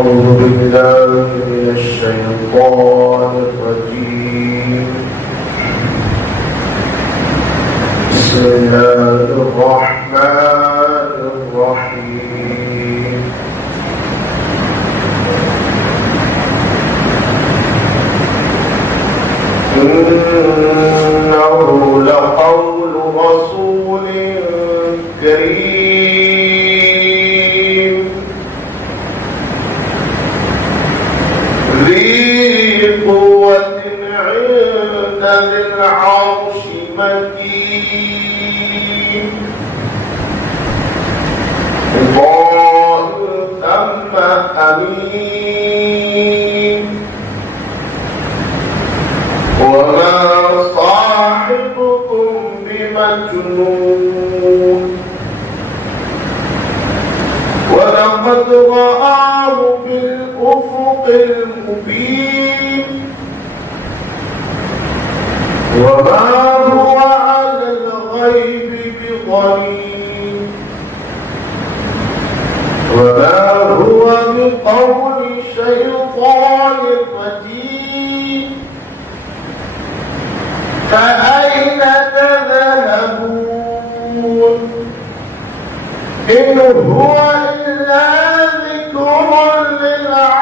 أعوذ بالله من الشيطان الرجيم بسم الله الرحمن الرحيم إنه لقول رسول كريم ذي قوة عند ذي العرش مكين مطاع ثم أمين وما صاحبكم بمجنون ولقد رآه بالأفق المبين وما هو على الغيب بضنين وما هو بقول شيطان رجيم فأين تذهبون إن هو إلا ذكر للعالمين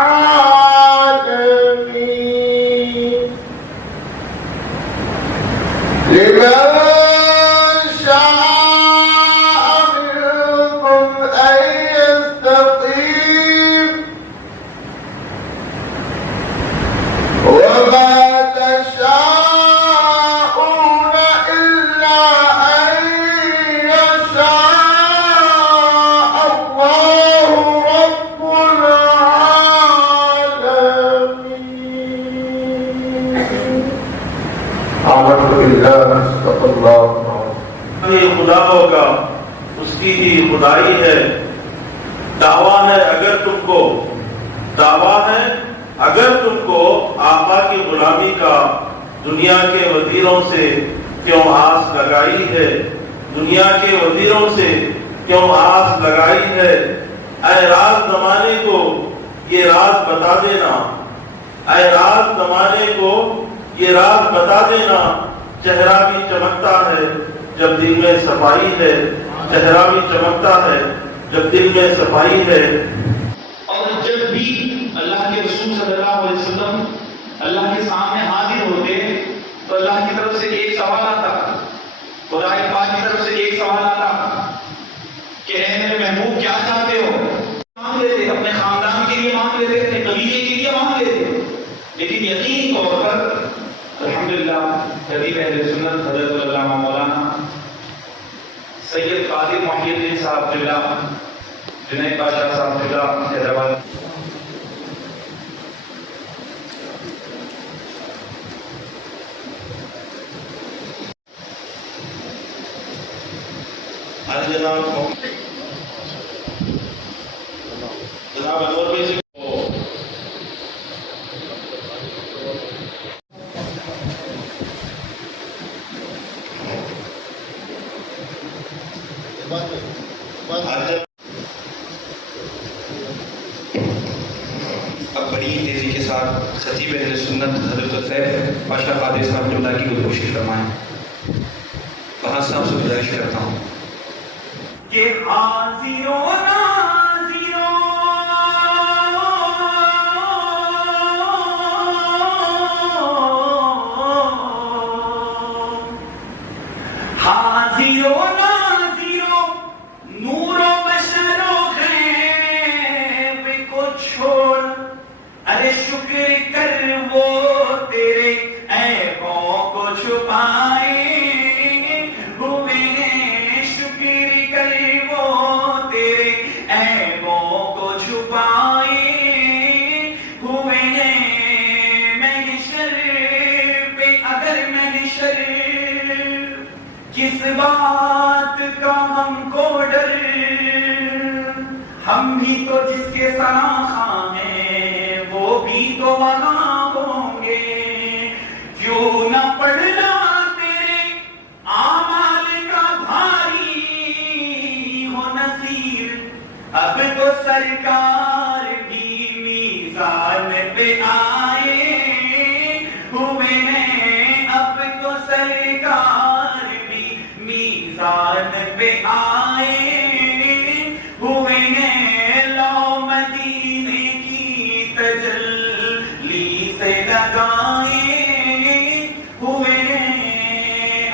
لمن شاء منكم أن يستقيم وما تشاءون إلا أن يشاء الله رب العالمين. آمنت بالله صدق الله العظيم. خدا ہوگا اس کی ہی خدائی ہے. دعویٰ ہے اگر تم کو آقا کی غلامی کا دنیا کے وزیروں سے کیوں آس لگائی ہے. دنیا کے وزیروں سے کیوں آس لگائی ہے. اے راز زمانے کو یہ راز بتا دینا. اے راز زمانے کو یہ راز بتا دینا. چہرہ بھی چمکتا ہے جب دل میں صفائی ہے. چہرہ بھی چمکتا ہے جب دل میں صفائی ہے. اور جب بھی اللہ کے رسول صلی اللہ علیہ وسلم اللہ کے سامنے حاضر ہوتے تو اللہ کی طرف سے ایک سوال آتا, خدا پاک کی طرف سے ایک سوال آتا کہ اے میرے محبوب کیا چاہتے ہو. مانگ لیتے, اپنے خاندان کے لیے مانگ لیتے, اپنے قبیلے کے لیے مانگ لیتے. لیکن یقینی طور پر الحمدللہ خطیب اہل سنت حضرت علامہ مولانا سید قادر محی الدین صاحب قبلہ, جنید بادشاہ صاحب قبلہ حیدرآباد, جناب انور بھائی سے اب بڑی تیزی کے ساتھ خطیب اہل سنت حضرت الفیض بادشاہ قادر صاحب قبلہ کی گلگوشی فرمائیں. وہاں صاحب سے گزارش کرتا ہوں کہ حاضر و ناظر حاضر و ناظر نور و بشر و غیب کو چھوڑ, ارے شکر کر وہ تیرے عیبوں کو چھپائے ہوئے. شکر کر وہ تیرے عیبوں کو چھپائے ہوئے ہیں. محشر پہ اگر محشر کس بات کا ہم کو ڈر, ہم بھی تو جس کے سراخاں ہیں وہ بھی تو وہاں ہوں گے. کیوں نہ پڑھنا تیرے اعمال کا بھاری ہو نصیر, اب تو سرکار بھی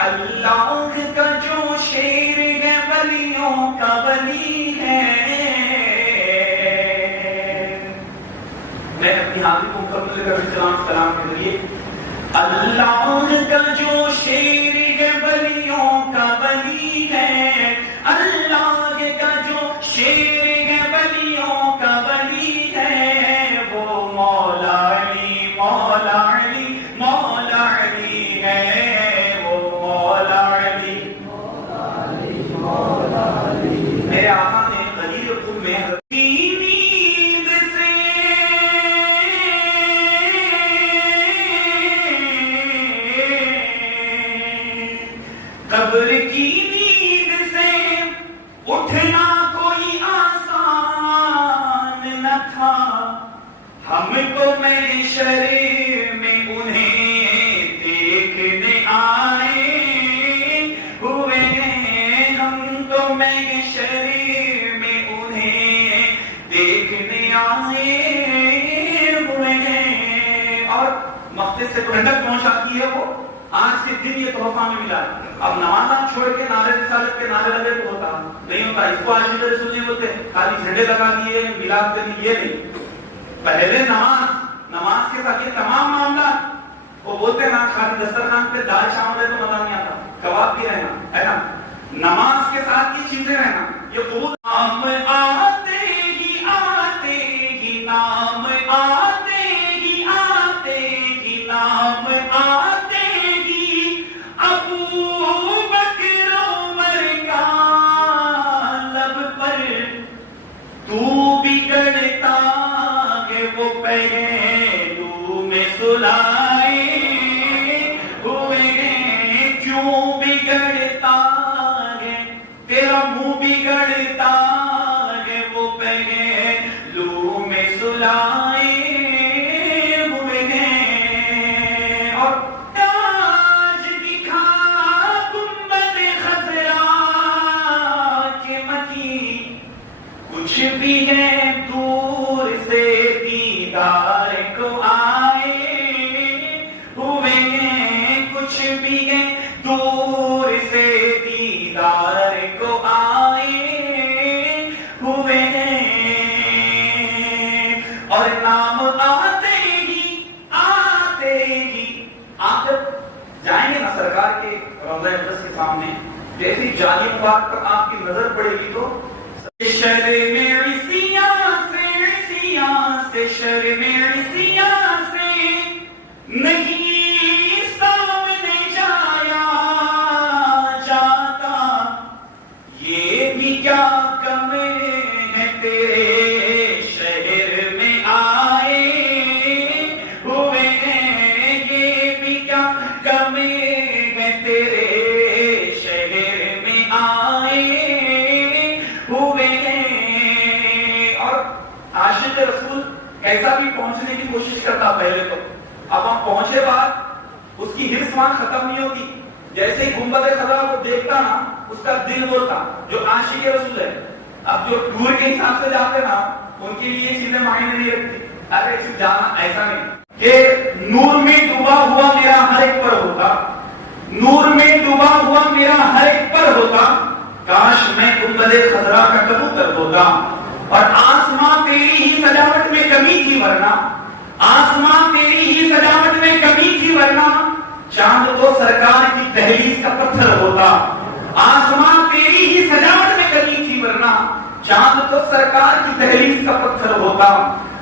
اللہ کا جو شیر ہے ولیوں کا ولی ہے. میں اپنی حاضری کو مکمل کر سلام کے ذریعے اللہ کا جو شیر ہے ولیوں کا ولی ہے. اللہ کا جو شیر ہے ولیوں کا ولی ہے. وہ مولا علی مولا علی مولا علی ہے. وہ مولا علی مولا علی مولا علی. میرے آقا نے غدیر خود میں قبر کی نیند سے اٹھنا کوئی آسان نہ تھا. ہم کو محشر میں انہیں دیکھنے آئے ہوئے ہیں. ہم کو محشر میں انہیں دیکھنے آئے ہوئے ہیں. اور مقصد سے ٹھنڈک پہنچاتی ہے وہ آج کے دن یہ تحفہ میں ملا. اب نماز چھوڑ کے نعرے رسالت کے نعرے لگے تو ہوتا نہیں ہوتا. اس کو عاشق رسول نہیں بولتے. خالی جھنڈے لگا دیے میلاد کر لیے نہیں. پہلے نماز کے ساتھ یہ تمام معاملات وہ بولتے نا. خالی دسترخوان پہ دال چاول ہے تو مزہ نہیں آتا. کباب بھی رہنا ہے نا. نماز کے ساتھ یہ چیزیں رہنا یہ قبول. نام آتے ہی آتے ہی نام آتے ہی آتے ہی نام آتے ابو بکر عمر کا لب پر تو بگڑتا ہے وہ پہلو میں سلائے ہوئے ہیں. کیوں بگڑتا ہے تیرا منہ بگڑتا ہے وہ پہلو میں سلائے ہوئے ہیں. اور کچھ بھی ہے دور سے دیدار کو آئے ہوئے ہیں. کچھ بھی ہے دور سے دیدار کو آئے ہوئے ہیں. اور نام آتے ہی آپ جب جائیں گے نا سرکار کے روضہ اقدس کے سامنے جیسی جالی مبارک پر آپ کی نظر پڑے گی تو شرم عیسیٰ سے نہیں سامنے جایا جاتا. یہ بھی کیا کم ہے تیرے شہر میں آئے ہوئے ہیں. یہ بھی کیا کم ہے تیرے شہر میں آئے ہوئے ہیں. اور عاشق رسول ایسا بھی پہنچنے کی کوشش کرتا پہلے تو. اب ہم پہنچے بعد اس کی ہرس وہاں ختم نہیں ہوتی. جیسے ہی گنبد خضرا کو دیکھتا نا اس کا دل بولتا جو عاشق رسول ہے. اب جو ٹور کے حساب سے جاتے نا ان کے لیے یہ چیزیں معنی نہیں رکھتی. ارے جانا ایسا نہیں کہ نور میں ڈوبا ہوا میرا ہر ایک پر ہوتا. نور میں ڈوبا ہوا میرا ہر ایک پر ہوتا. کاش میں گنبد خضرا کا کبوتر ہوتا. اور آسمان تیری ہی سجاوٹ میں کمی تھی ورنہ آسمان تیری ہی سجاوٹ میں کمی تھی ورنہ چاند تو سرکار کی دہلیز کا پتھر ہوتا. آسمان تیری ہی سجاوٹ میں کمی تھی ورنہ چاند تو سرکار کی دہلیز کا پتھر ہوتا.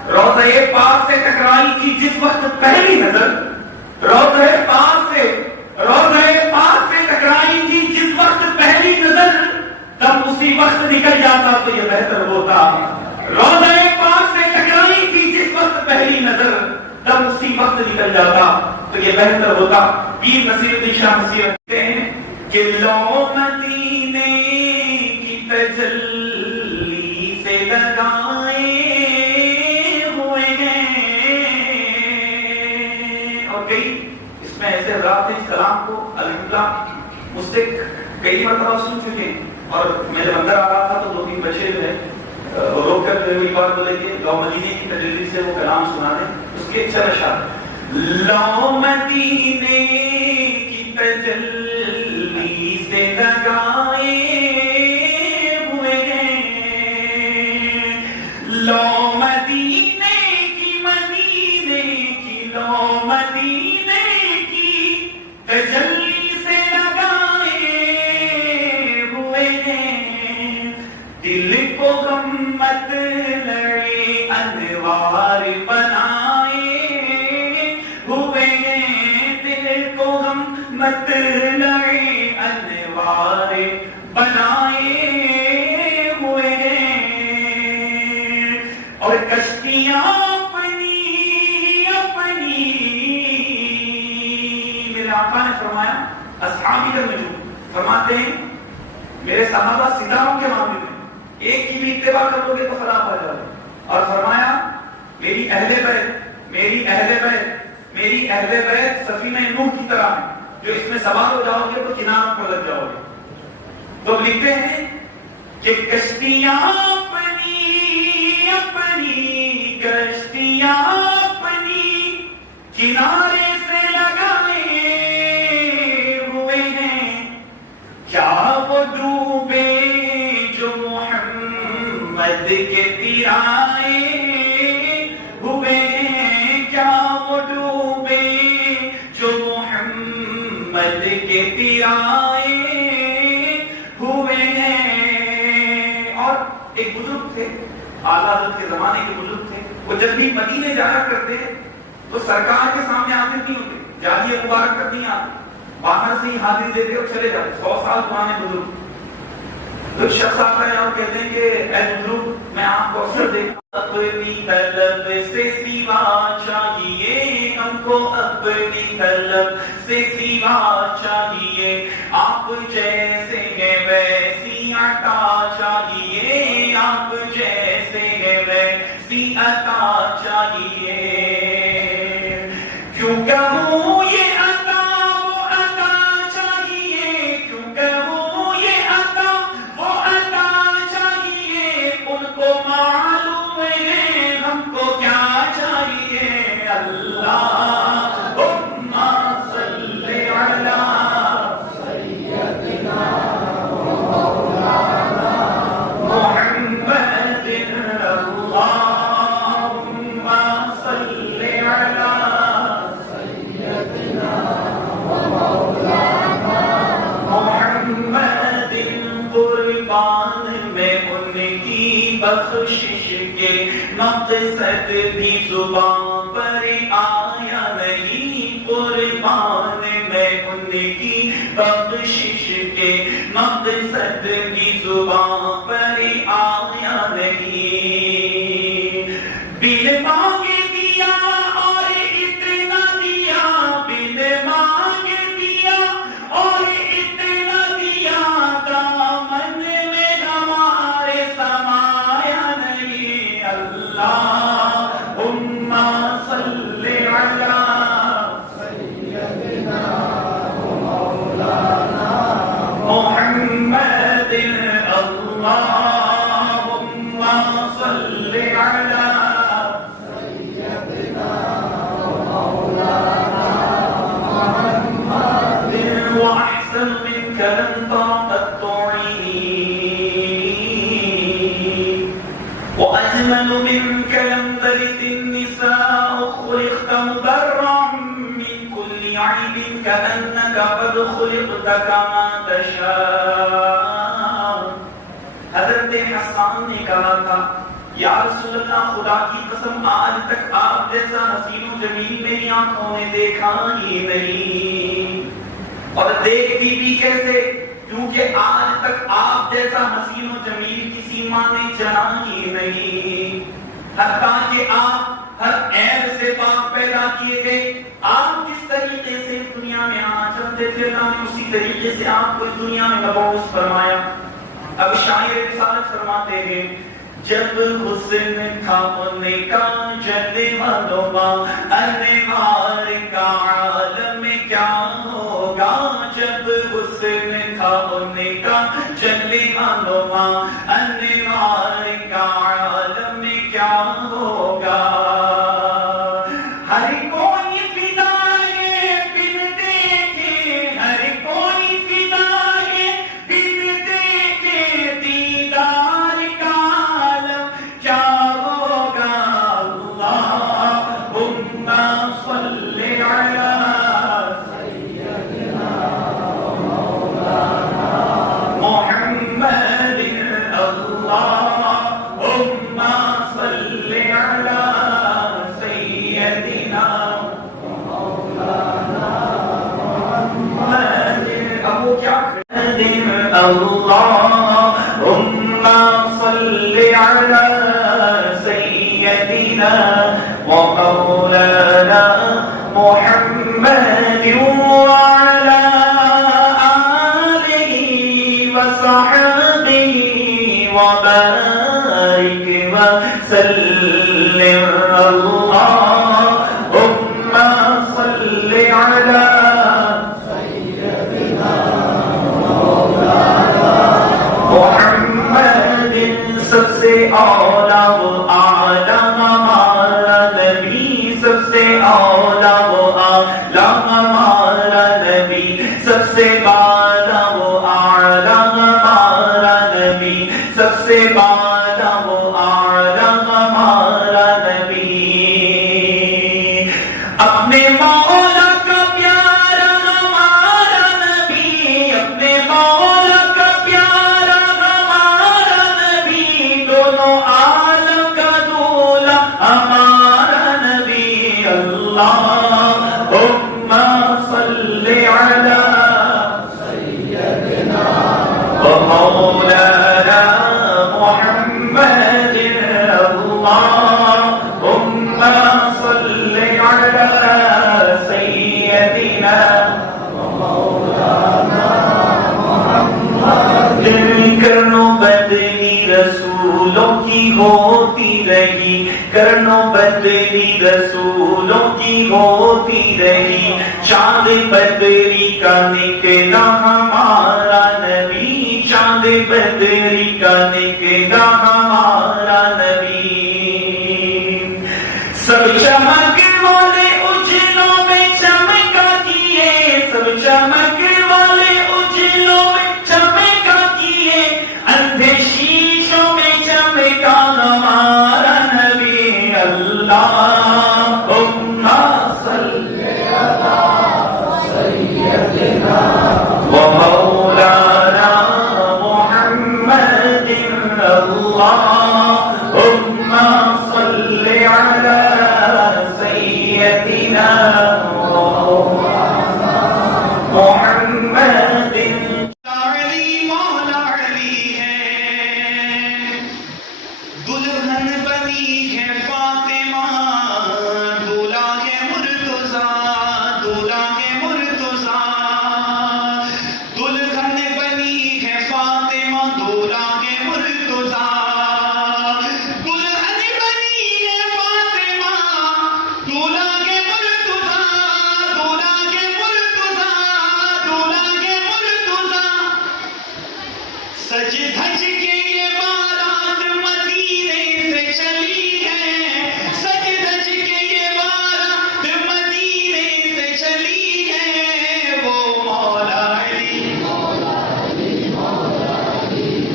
روضہ پاک سے ٹکرائی تھی جس وقت پہلی نظر. روضہ پاک سے ٹکرائی تھی جس وقت پہلی نظر. تب اسی وقت نکل جاتا تو یہ بہتر ہوتا. روضہ پاک سے ٹکرائی تھی جس وقت پہلی نظر. تب اسی وقت نکل جاتا تو یہ بہتر ہوتا. پیر نصیرالدین شاہ نصیر کہتے ہیں کہ لو مدینے کی تجلی سے لگائے ہوئے ہیں. اور کئی اس میں ایسے رات اس کلام کو الحمدللہ مجھ سے کئی مرتبہ سن چکے ہیں. اور میرے اندر آ رہا تھا تو 2-3 بچے جو ہے روک کر ایک بار بولے کہ لو مدینے کی تجلی سے وہ کلام سنا دیں. اس کے اچھا نشاد لو مدینے کی تجلی بنائے ہوئے ہیں اور کشتیاں اپنی اپنی. میرے آقا نے فرمایا اصحابی النجوم فرماتے ہیں میرے صحابہ ستاروں کے معاملے میں ایک کی بھی اتباع کرو گے تو فلاح پا جاؤ گے. اور فرمایا میری اہل بیت سفینہ نوح کی طرح ہے جو اس میں سوار ہو جاؤ گے تو کناروں پر لگ جاؤ گے. تو لکھتے ہیں کہ کشتیاں اپنی اپنی کشتیاں اپنی کنارے سے لگائے ہوئے ہیں. کیا وہ ڈوبے جو محمد کے تیرائے ہوئے ہیں. کیا وہ ڈوبے جو محمد کے تیرائے ہوئے ہیں. اور ایک بزرگ تھے اعلیٰ حضرت کے زمانے کے بزرگ تھے. وہ جب بھی مدینے جایا کرتے تو سرکار کے سامنے حاضر نہیں ہوتے, جالیہ مبارک کر نہیں آتے, باہر سے ہی حاضری دیتے اور چلے جاتے. 100 سال پرانے بزرگ. تو ایک شخص آتا ہے اور کہتے ہیں کہ اے بزرگ میں آپ کو اکثر دیکھا اپنی طلب سے سوا چاہیے, ہم کو اپنی طلب سے سوا چاہیے, آپ جیسے ہیں ویسی عطا چاہیے, آپ جیسے ہیں ویسی عطا چاہیے. کیوں کہوں یہ عطا وہ عطا چاہیے, کیوں کہوں یہ عطا وہ عطا چاہیے. ان کو معلوم ہے ہم کو کیا چاہیے. اللہم صلی علی سیدنا محمد, اللہم صلی علی سیدنا محمد. قربان میں ان کی بخشش کے مقصد بھی زبان پر آیا نہیں. قربان میں ان کی بخشش کے مقصد بھی زبان پر آیا نہیں. بل مانگے دیا اور اتنا دیا, بل مانگے دیا اور اتنا دیا, دامن میں ہمارے سمایا نہیں. اللہم صلی علی سیدنا مولانا محمد, اللہم صلی علی سیدنا مولانا محمد. وأحسن منك لن طاقت عيني, وأجمل منك لم تلد النساء, خلقت مبرعا من كل عيب كأنك قد خلقت كما تشاء. حضرت حسان نے کہا تھا یا رسول اللہ خدا کی قسم آج تک آپ جیسا حسین و جمیل میری آنکھوں نے دیکھا ہی نہیں. اور دیکھتی بھی کیسے, کیونکہ آج تک آپ جیسا حسین و جمیل کسی ماں نے جنا ہی نہیں. حتیٰ کہ آپ ہر عیب سے پاک پیدا کیے گئے. آپ کس طریقے سے اس دنیا میں آنا چاہتے تھے اللہ نے اسی طریقے سے آپ کو اس دنیا میں مبعوث فرمایا. اب شاعر رسالت فرماتے ہیں جب حسن تھا ان کا جلوہ نما, انوار کا عالم کیا ہوگا. جب حسن تھا ان کا جلوہ نما, انوار کا عالم کیا ہوگا. ہر کوئی فدائے بن دیکھے, ہر کوئی فدائے بن دیکھے, دیدار کا عالم کیا ہوگا. اللہم صلی علی سیدنا مولانا محمد, اللہم اللهم صل على سيدنا ومولانا محمد وعلى آله وصحبه وبارك وسلم اللهم صل على محمد سب سے اولا و اعلی ہمارا نبی سب سے اولا و اعلی ہمارا نبی سب سے بالا و اعلی ہمارا نبی سب سے بالا و اعلی ہمارا نبی اپنے مولا کا پیارا ہمارا نبی اپنے مولا کا پیارا ہمارا نبی دونوں عالم کا دولا ہمارا نبی اللہم صل علی سیدنا ومولانا محمد اللہم صل علی سیدنا کرنو بدلی رسولوں کی ہوتی رہی کرنو بدلی رسولوں کی ہوتی رہی چاند بدری کا نکلا ہمارا نبی چاند بدری کا نکلا ہمارا نبی سب چمک والے اجلوں میں چمکا کیے سب چمک والے اجلوں میں چمکا کیے اندھے شیشوں میں چمکا ہمارا نبی اللہم صل علی سیدنا ومولانا محمد اللہم صل علی سیدنا محمد علی مولا علی ہے دلہن بنی ہے فاطمہ دولہا ہے مرتضیٰ دولہا ہے مرتضیٰ دلہن بنی ہے فاطمہ دولہا ہے مرتضیٰ دلہن بنی ہے فاطمہ دولہا ہے مرتضیٰ دولہا ہے مرتضیٰ دولہا ہے مرتضیٰ سج دھج کے یہ بارات مدینے سے چلی ہے سج دھج کے یہ بارات مدینے سے چلی ہے وہ مولا علی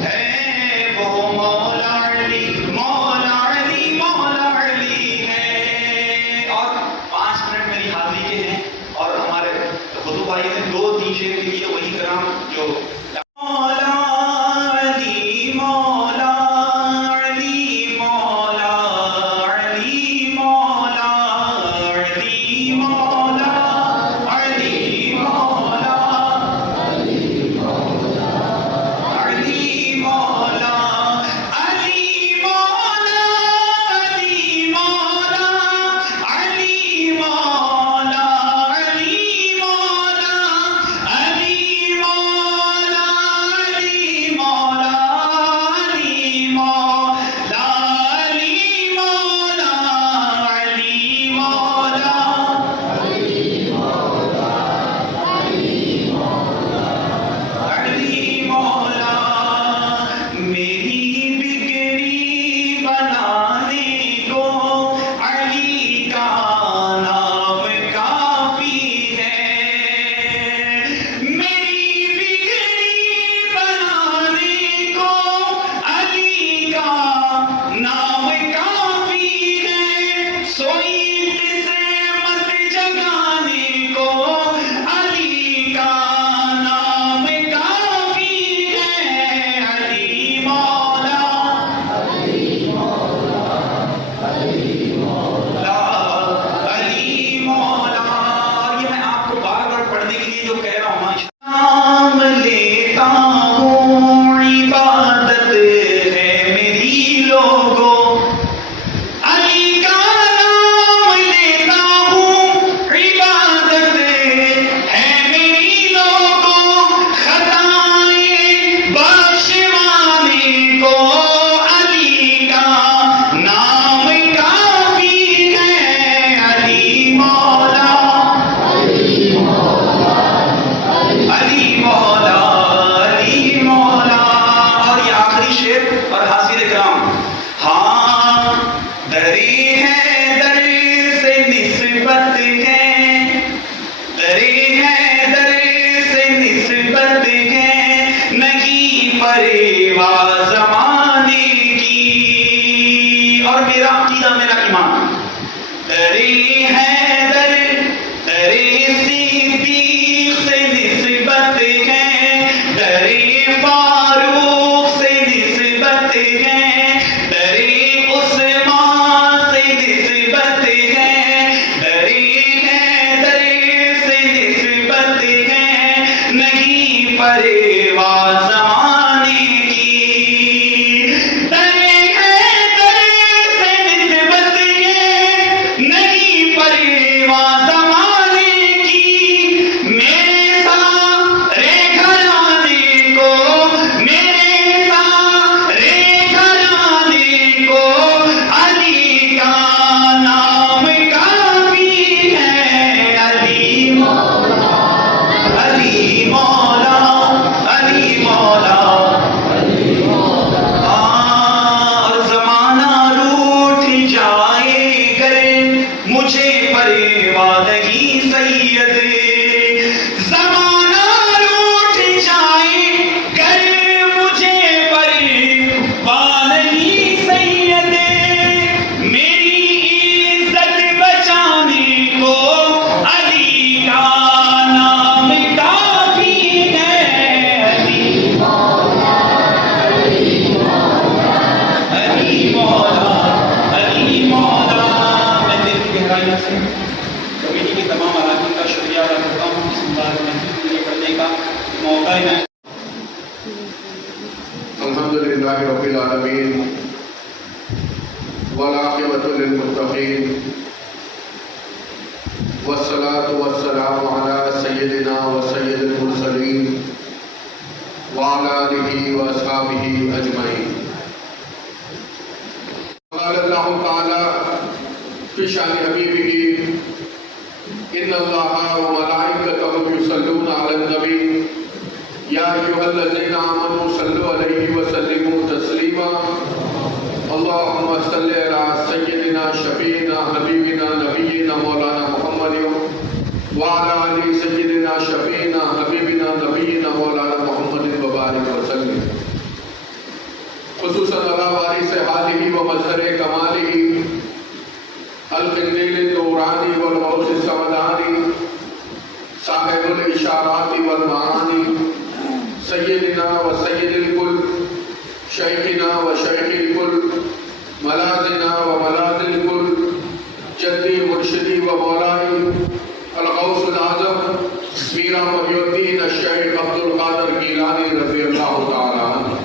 ہے وہ مولا علی مولا علی مولا علی ہے اور 5 منٹ میری حاضری کے ہیں اور ہمارے خطو بھائی نے 2-3 شعر کے لیے وہی کرام جو مولا علی مولا علی مولا علی مولا علی مولا علی مولا علی مولا علی مولا علی مولا علی مولا علی مولا علی مولا علی مولا پرواہ زمانے کی، اور میرا عقیدہ میرا ایمان، درے حیدر درے صدیق سے نسبت ہے، درے فاروق سے نسبت ہے، درے عثمان سے نسبت ہے، درے حیدر سے نسبت ہے، نہیں پرواہ زمانے کی، درے حیدر سے نسبت ہے، نہیں پرواہ زمانے کی، میرے سارے گھرانے کو، میرے سارے گھرانے کو علی کا نام کافی ہے، علی مولا علی مولا علی مولا علی مولا، اور زمانہ روٹھ جائے گر مجھے پرواہ نہیں سید، زمانہ روٹھ جائے گر مجھے پرواہ نہیں سید، میری عزت بچانے کو علی کا نام کافی ہے، علی مولا علی مولا علی مولا علی مولا۔ میں دل کی گہرائیوں سے کمیٹی کے تمام اراکین کا شکریہ ادا کرتا ہوں، اس مبارک محفل کے لیے پڑھنے کا موقع ہے۔ الحمدللہ رب العالمین والعاقبۃ للمتقین والصلاة والسلام علی سیدنا و سید المرسلین وعلی آلہ و اصحابہ اجمعین۔ قال اللہ تعالی فی شان حبیبہ ان اللہ و ملائکتہ یصلون علی النبی یا ایھا الذین آمنوا صلوا علیہ وسلموا تسلیما، اللہم صل علی سیدنا شفیعنا حبیبنا نبینا مولانا محمد وعلی آل سیدنا شفیعنا حبیبنا نبینا مولانا محمد وبارک وسلم، خصوصاً علی وارث حالہ و مظہر کمالہ القندیل الدورانی والغوث السمدانی صاحب الاشارات والمعانی سیدنا و سید الکل شیخنا و شیخ الکل ملاذنا و ملاذ الکل جدی مرشدی و مولائی الغوث العظم میرا محی الدین الشیخ عبد القادر گیلانی رضی اللہ تعالی عنہ۔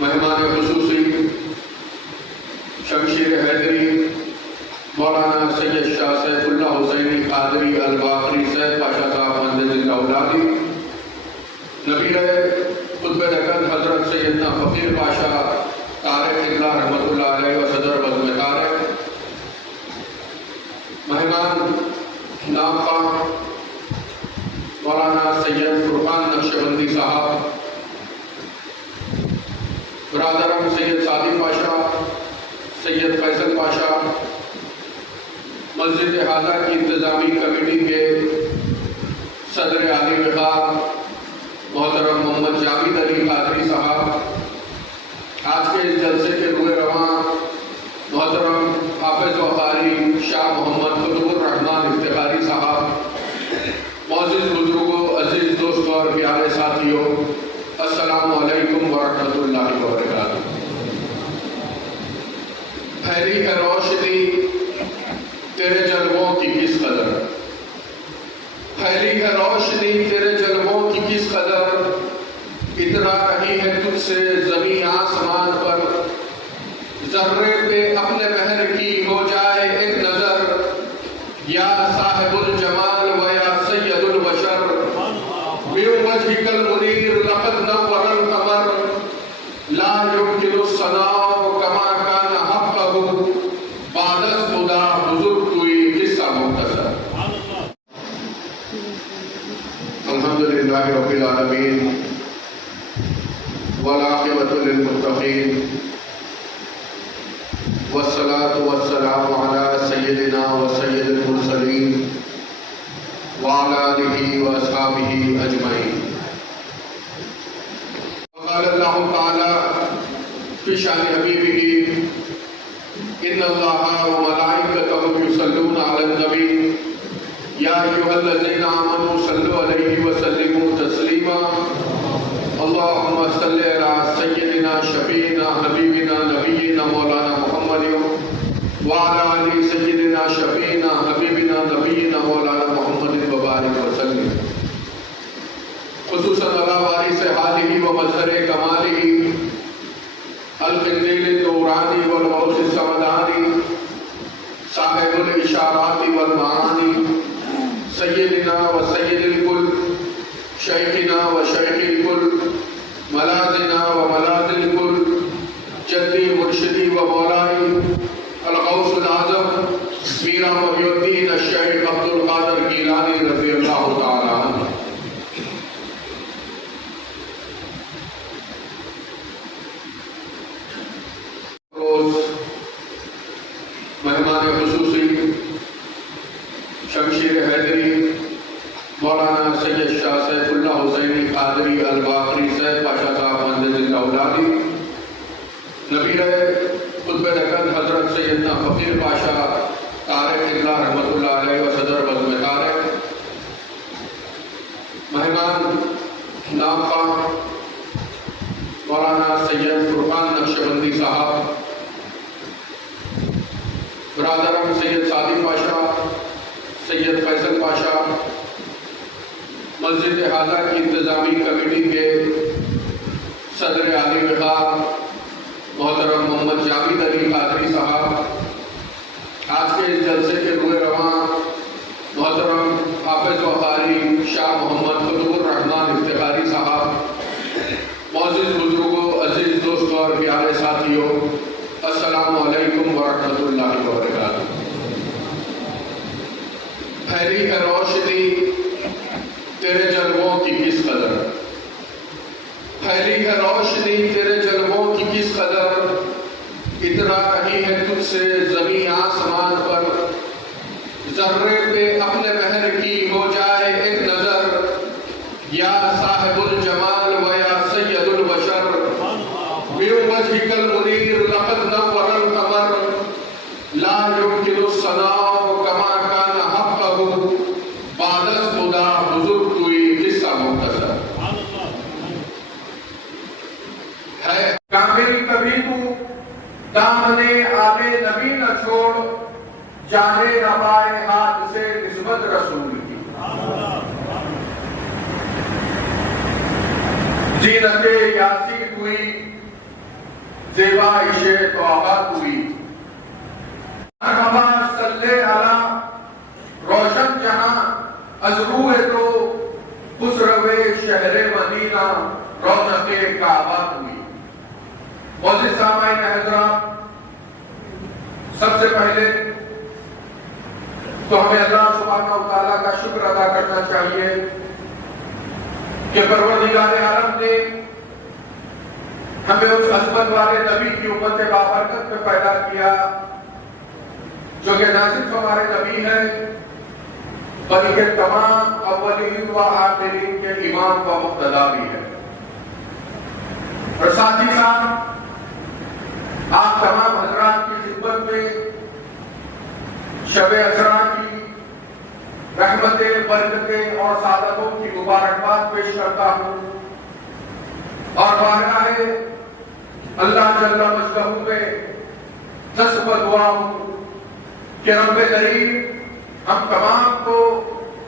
مہمان خصوصی شمشیر حیدری مولانا سید شاہ سیف اللہ حسینی قادری الباقری سید پاشا صاحب مندل اولادی، نبیر قطب دکن حضرت سیدنا فقیر پاشا طارق اللہ رحمۃ اللہ علیہ و صدر بزم طارق، مہمان نام مولانا سید فرقان نقشبندی صاحب، برادرم سید سعدی پاشا، سید فیصل پاشا، مسجد حاضہ کی انتظامی کمیٹی کے صدر عالی وقار محترم محمد جاوید علی قادری صاحب، آج کے اس جلسے کے روح رواں محترم حافظ و قاری شاہ محمد قطب الرحمن افتخاری صاحب، معزز بزرگوں، عزیز دوستوں اور پیارے ساتھیوں، السلام علیکم ورحمۃ اللہ وبرکاتہ۔ پھیلی ہے روشنی تیرے جلووں کی کس قدر، پھیلی ہے روشنی تیرے جلووں کی کس قدر، اتنا رہی ہے تجھ سے زمین آسمان پر، ذرے پہ اپنے مہر کی ہو جائے ایک نظر، یا صاحب الجمال و یا سید البشر، من وجهك المنیر لقد نور القمر، لا يمكن الثناء كما كان حقه، بعد خدا بزرگ کوئی قصہ مختصر۔ الحمدللہ رب العالمین والعاقبۃ للمتقین والصلاة والسلام علی سید سيدنا وسيد المرسلين وعلى آله وأصحابه أجمعين. وقال الله تعالى في شأن حبيبه إن الله وملائكته يصلون على النبي يا أيها الذين آمنوا صلوا عليه وسلموا تسليما. اللهم صل على سيدنا شفيعنا حبيبنا نبينا مولانا محمد وعلى آل سيدنا شفيعنا حبيبنا نبينا مولانا محمد وبارك وسلم. خصوصاً على وارث حاله ومظهر كماله القنديل النوراني والغوث السمداني صاحب الإشارات والمعاني سيدنا وسيد الكل شيخنا وشيخ الكل ملاذنا وملاذ الكل جدي مرشدي ومولاي الغوث الأعظم میرا محی الدین الشیخ عبد القادر گیلانی رضی اللہ تعالی عنہ. روز مہمان خصوصی شمشیر حیدری مولانا سید شاہ سیف اللہ حسینی قادری الباقری سید پاشا صاحب مندر الاولادی، نبیر قطب دکن حضرت سیدنا فقیر پاشا طارق اللہ رحمۃ اللہ علیہ و صدر بزم طارق، مہمان ناخواں مولانا سید فرقان نقشبندی صاحب، برادرم سید سعدی پاشا، سید فیصل پاشا، مسجد حاضہ کی انتظامی کمیٹی کے صدر عالی وقار محترم محمد جاوید علی قادری صاحب، آج کے اس جلسے کے روح رواں محترم حافظ و قاری شاہ محمد قطب الرحمن افتخاری صاحب، معزز بزرگوں، عزیز دوستوں اور پیارے ساتھیوں، السلام علیکم ورحمۃ اللہ وبرکاتہ. پھیلی ہے روشنی تیرے جلووں کی کس قدر، پھیلی ہے روشنی تیرے جلووں کی کس قدر، اتنا کہیں ہے تجھ سے زمین آسمان پر، ذرے پہ اپنے مہر کی ہو جائے ایک نظر، یا صاحب الجمال و یا سید البشر، من وجهك المنیر لقد نور القمر، لا يمكن الثناء كما كان حقه، بعد خدا بزرگ کوئی قصہ مختصر ہے. کامل کبھی تو دامنے آبے نبی نہ چھوڑ، جانے نہ پائے ہاتھ سے نسبت رسول کی، زینت یاسین ہوئی زیبائش توبہ ہوئی، مرحبا صلی علی روشن جہاں از روح تو خسرو شہر مدینہ رونق کعبہ ہوئی. معزز سامعین حضرات، سب سے پہلے تو ہمیں اللہ سبحانہ و تعالیٰ کا شکر ادا کرنا چاہیے کہ پروردگار عالم نے ہمیں اس عظمت والے نبی کی امت بابرکت میں پیدا کیا جو کہ نہ صرف ہمارے نبی ہیں بلکہ تمام اولین و آخرین کے امام و مقتدا بھی ہے. اور ساتھ ہی ساتھ آپ تمام حضرات کی خدمت میں شب اسرا کی رحمتیں، برکتیں اور سعادتوں کی مبارکباد پیش کرتا ہوں اور بارگاہ اللہ جل مجدہ میں دست دعا ہوں کہ رب کریم ہم تمام کو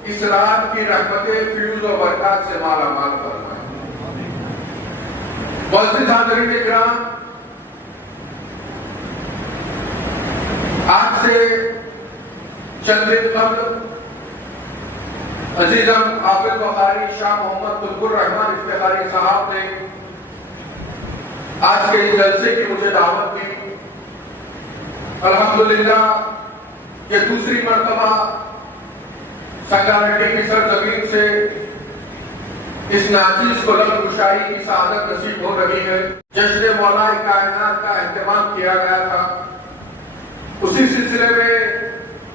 اس رات کی رحمتیں، فیوز و برکات سے مالا مال فرمائے. معزز حاضرین کرام، آج سے چند دن قبل عزیزم حافظ و قاری شاہ محمد قطب الرحمن افتخاری صاحب نے آج کے اس جلسے کی مجھے دعوت دی. الحمدللہ کہ دوسری مرتبہ سنگاریڈی کی سرزمین سے اس ناچیز کو لب گشائی کی سعادت نصیب ہو رہی ہے. جشن مولا کائنات کا اہتمام کیا گیا تھا. اسی سلسلے میں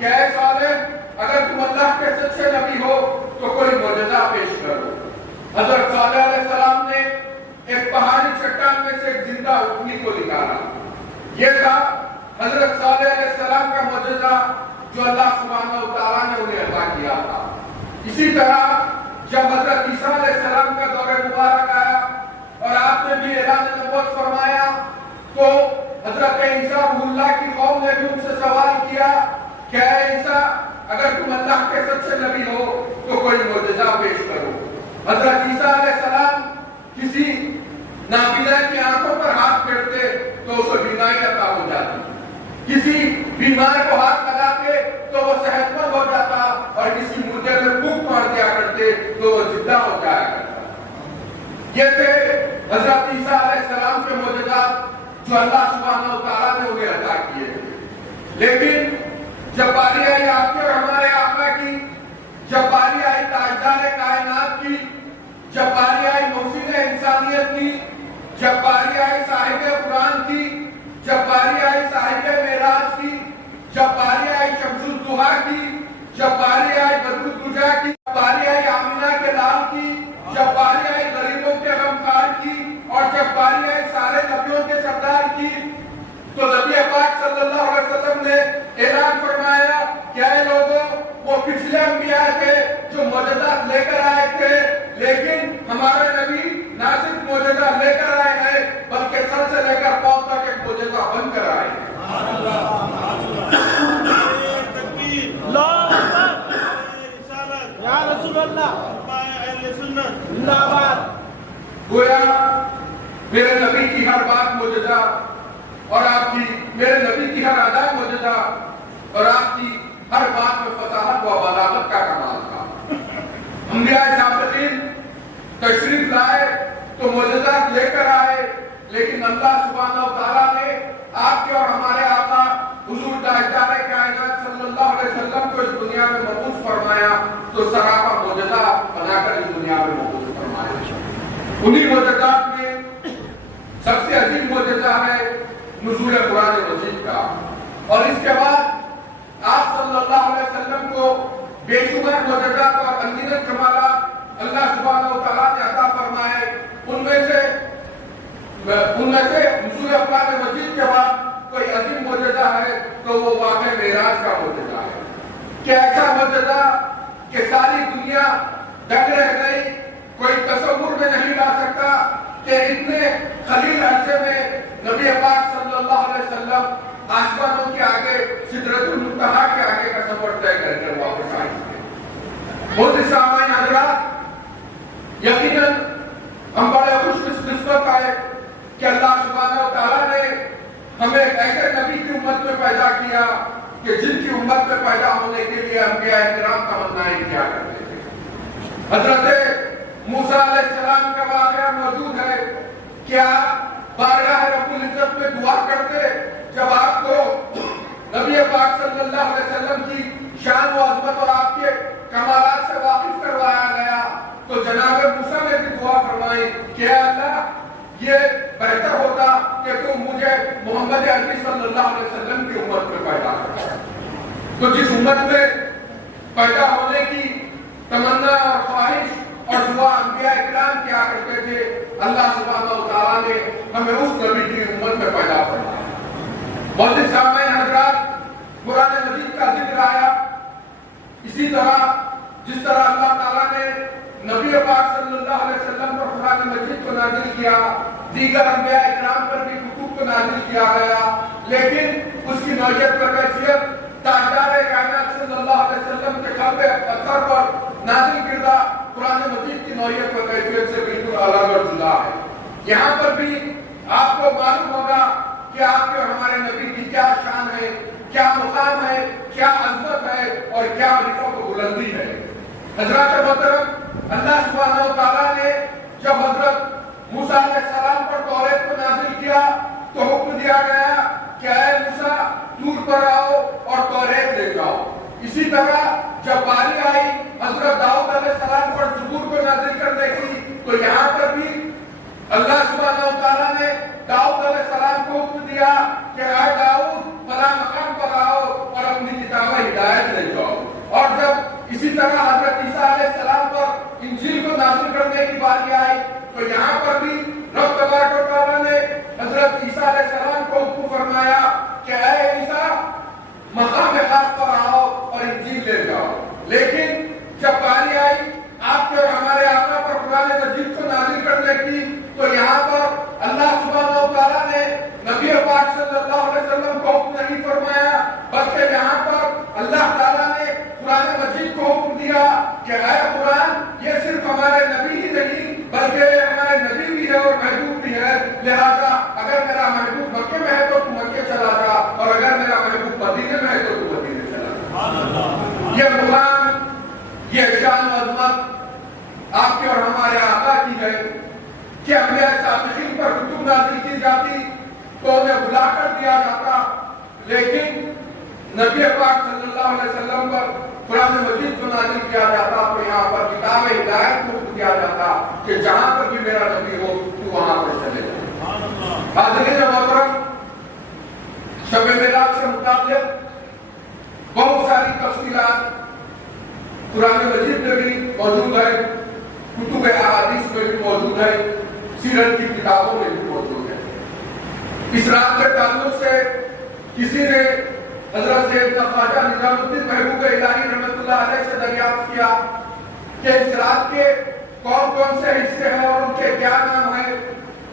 کہ اے صالح اگر تم اللہ کے سچے نبی ہو تو کوئی معجزہ پیش کرو۔ حضرت صالح علیہ السلام نے ایک پہاڑی چٹان میں سے ایک زندہ اونٹنی کو نکالا۔ یہ تھا حضرت صالح علیہ السلام کا معجزہ جو اللہ سبحانہ و تعالیٰ نے انہیں عطا کیا تھا۔ اسی طرح جب حضرت عیسیٰ علیہ السلام کا دور مبارک آیا اور آپ نے بھی اعلان نبوت فرمایا تو حضرت عیسیٰ روح اللہ کی قوم نے بھی ان سے سوال کیا کہ اے عیسیٰ اگر تم اللہ کے سچے نبی ہو تو کوئی معجزہ پیش کرو۔ حضرت عیسیٰ علیہ السلام کسی نابینا کی آنکھوں پر ہاتھ پھیرتے تو اسے بینائی عطا ہو جاتی، کسی بیمار کو ہاتھ لگاتے تو وہ صحت مند ہو جاتا اور کسی مردے میں پھونک مار دیا کرتے تو وہ زندہ ہو جایا کرتا۔ یہ تھے حضرت عیسیٰ علیہ السلام کے معجزات جو اللہ سبحانہ و تعالیٰ نے انہیں عطا کیے۔ لیکن جب باری آئی آپ کے اور ہمارے آقا کی، جب باری آئی تاجدار کائنات کی، جب باری آئی محسن انسانیت کی، جب باری آئی صاحب قرآن کی، جب باری آئی صاحب معراج کی، جب باری آئی شمس الضحیٰ کی، جب باری آئی بدر الدجا کی، جب باری آئی آمینہ کے لال کی، جب باری آئی غریبوں کے غمخوار کی، اور جب باری آئی سارے نبیوں کے سردار کی، تو نبی پاک صلی اللہ علیہ وسلم نے اعلان فرمایا کہ اے لوگوں وہ پچھلے انبیاء تھے جو معجزات لے کر آئے تھے، لیکن ہمارے نبی نہ صرف معجزہ لے کر آئے ہیں بلکہ سر سے لے کر پاؤں تک ایک معجزہ بن کر آئے ہیں۔ یا رسول اللہ زندہ باد۔ گویا میرے نبی کی ہر بات معجزہ اور آپ کی، میرے نبی کی ہر ادا معجزہ اور آپ کی ہر بات میں فصاحت و بلاغت کا کمال تھا۔ انبیاء سابقین تشریف لائے تو معجزات لے کر آئے، لیکن اللہ سبحانہ و تعالیٰ نے آپ کے اور ہمارے آقا حضور تاجدار کائنات صلی اللہ علیہ وسلم کو اس دنیا میں مبعوث فرمایا تو سراپا معجزہ بنا کر اس دنیا میں مبعوث فرمایا۔ انہی معجزات میں سب سے عظیم معجزہ ہے نزول قرآن مجید کا، اور اس کے بعد آپ صلی اللہ علیہ وسلم کو بے شمار معجزات اور انگیزت کمالات اللہ سبحانہ و تعالیٰ نے عطا فرمائے۔ ان میں سے نزول قرآن مجید کے بعد کوئی عظیم معجزہ ہے تو وہ واقعہ معراج کا معجزہ ہے کہ ایسا معجزہ کہ ساری دنیا دنگ رہ گئی، کوئی تصور میں نہیں لا سکتا کہ اتنے قلیل عرصے میں نبی پاک صلی اللہ علیہ وسلم آسمانوں کے آگے سدرۃ المنتہا کے آگے کا سفر طے کر کے واپس آئے تھے۔ بہت ہی سامعین حضرات، یقیناً ہم بڑے خوش قسمت آئے کہ اللہ سبحانہ و تعالیٰ نے ہمیں ایک ایسے نبی کی امت میں پیدا کیا کہ جن کی امت میں پیدا ہونے کے لیے انبیاء کرام تمنائیں کیا کرتے تھے۔ حضرت موسیٰ علیہ السلام کا واقعہ موجود ہے کہ آپ بارگاہ رب العزت میں دعا کرتے، جب آپ کو نبی پاک صلی اللہ علیہ وسلم کی شان و عظمت اور آپ کے کمالات سے واقف کروایا گیا تو جناب موسیٰ نے بھی دعا فرمائی کہ اے اللہ یہ بہتر ہوتا کہ تم مجھے محمد عربی صلی اللہ علیہ وسلم کی امت میں پیدا کرتا۔ تو جس امت میں پیدا ہونے کی تمنا اور خواہش اور دعا انبیاء اکرام کیا کرتے تھے، اللہ سبحانہ و تعالیٰ نے ہمیں اس نبی کی امت میں پیدا فرمایا۔ بہت سے سامعین حضرات، قرآن مجید کا ذکر آیا، اسی طرح جس طرح اللہ تعالیٰ نے نبی پاک صلی اللہ علیہ وسلم پر قرآن مجید کو نازل کیا، دیگر انبیاء اکرام پر بھی کتب کو نازل کیا گیا، لیکن اس کی نوعیت و کیفیت تاجدار کائنات صلی اللہ علیہ وسلم کے قلب پتھر پر نازل کردہ قرآن مجید کی نوعیت و کیفیت سے بالکل الگ اور جدا ہے۔ یہاں پر بھی آپ کو معلوم ہوگا کہ آپ کے اور ہمارے نبی کی کیا شان ہے، کیا مقام ہے، کیا عظمت ہے اور کیا رفعت و بلندی ہے۔ حضرات محترم، اللہ سبحانہ و تعالیٰ نے جب حضرت موسیٰ علیہ السلام پر توریت کو نازل کیا تو حکم دیا گیا کہ اے موسیٰ طور پر آؤ اور توریت لے جاؤ۔ اسی طرح جب باری آئی حضرت داؤد علیہ السلام پر زبور کو نازل کرنے کی تو یہاں پر بھی اللہ سبحانہ و تعالیٰ نے داؤد علیہ السلام کو حکم دیا کہ اے داؤد فلاں مقام پر آؤ اور اپنی کتاب ہدایت لے جاؤ. اور جب اسی طرح حضرت عیسیٰ علیہ السلام پر انجیل کو نازل کرنے کی باری آئی تو یہاں پر بھی رب تبارک و تعالیٰ نے حضرت عیسیٰ علیہ السلام کو حکم فرمایا کہ اے عیسیٰ مقام خاص پر آؤ اور انجیل لے جاؤ. لیکن جب باری آئی آپ کے اور ہمارے آقا پر قرآن مجید کو نازل کرنے کی تو یہاں پر اللہ سبحانہ و تعالیٰ نے نبی پاک صلی اللہ علیہ وسلم کو حکم نہیں فرمایا بلکہ یہاں پر اللہ تعالیٰ نے قرآن مجید کو حکم دیا کہ اے قرآن یہ صرف ہمارے نبی ہی نہیں بلکہ یہ ہمارے نبی بھی ہے اور محبوب بھی ہے. لہذا اگر میرا محبوب مکے میں ہے تو مکے چلا جا اور اگر میرا محبوب مدینے میں ہے تو مدینے چلا جا. یہ قرآن یہ شان و عظمت آپ کے اور ہمارے آقا کی ہے کہ انبیاء سابقین پر کتب نازل کی جاتی تو انہیں بلا کر دیا جاتا لیکن نبی پاک صلی اللہ علیہ وسلم پر قرآن مجید کو نازل کیا جاتا تو یہاں پر کتاب ہدایت کو دیا جاتا کہ جہاں پر بھی میرا نبی ہو تو وہاں پر چلے جائے. حاضرین محترم شب معراج سے متعلق بہت ساری تفصیلات قرآن مجید میں بھی موجود ہے, کتب احادیث میں بھی موجود ہے, سیرت کی کتابوں میں بھی موجود ہے. اس رات کے تعلق سے کسی نے حضرت سیدنا خواجہ نظام الدین محبوب الہی رحمۃ اللہ علیہ سے دریافت کیا کہ اس رات کے کون کون سے حصے ہیں اور ان کے کیا نام ہیں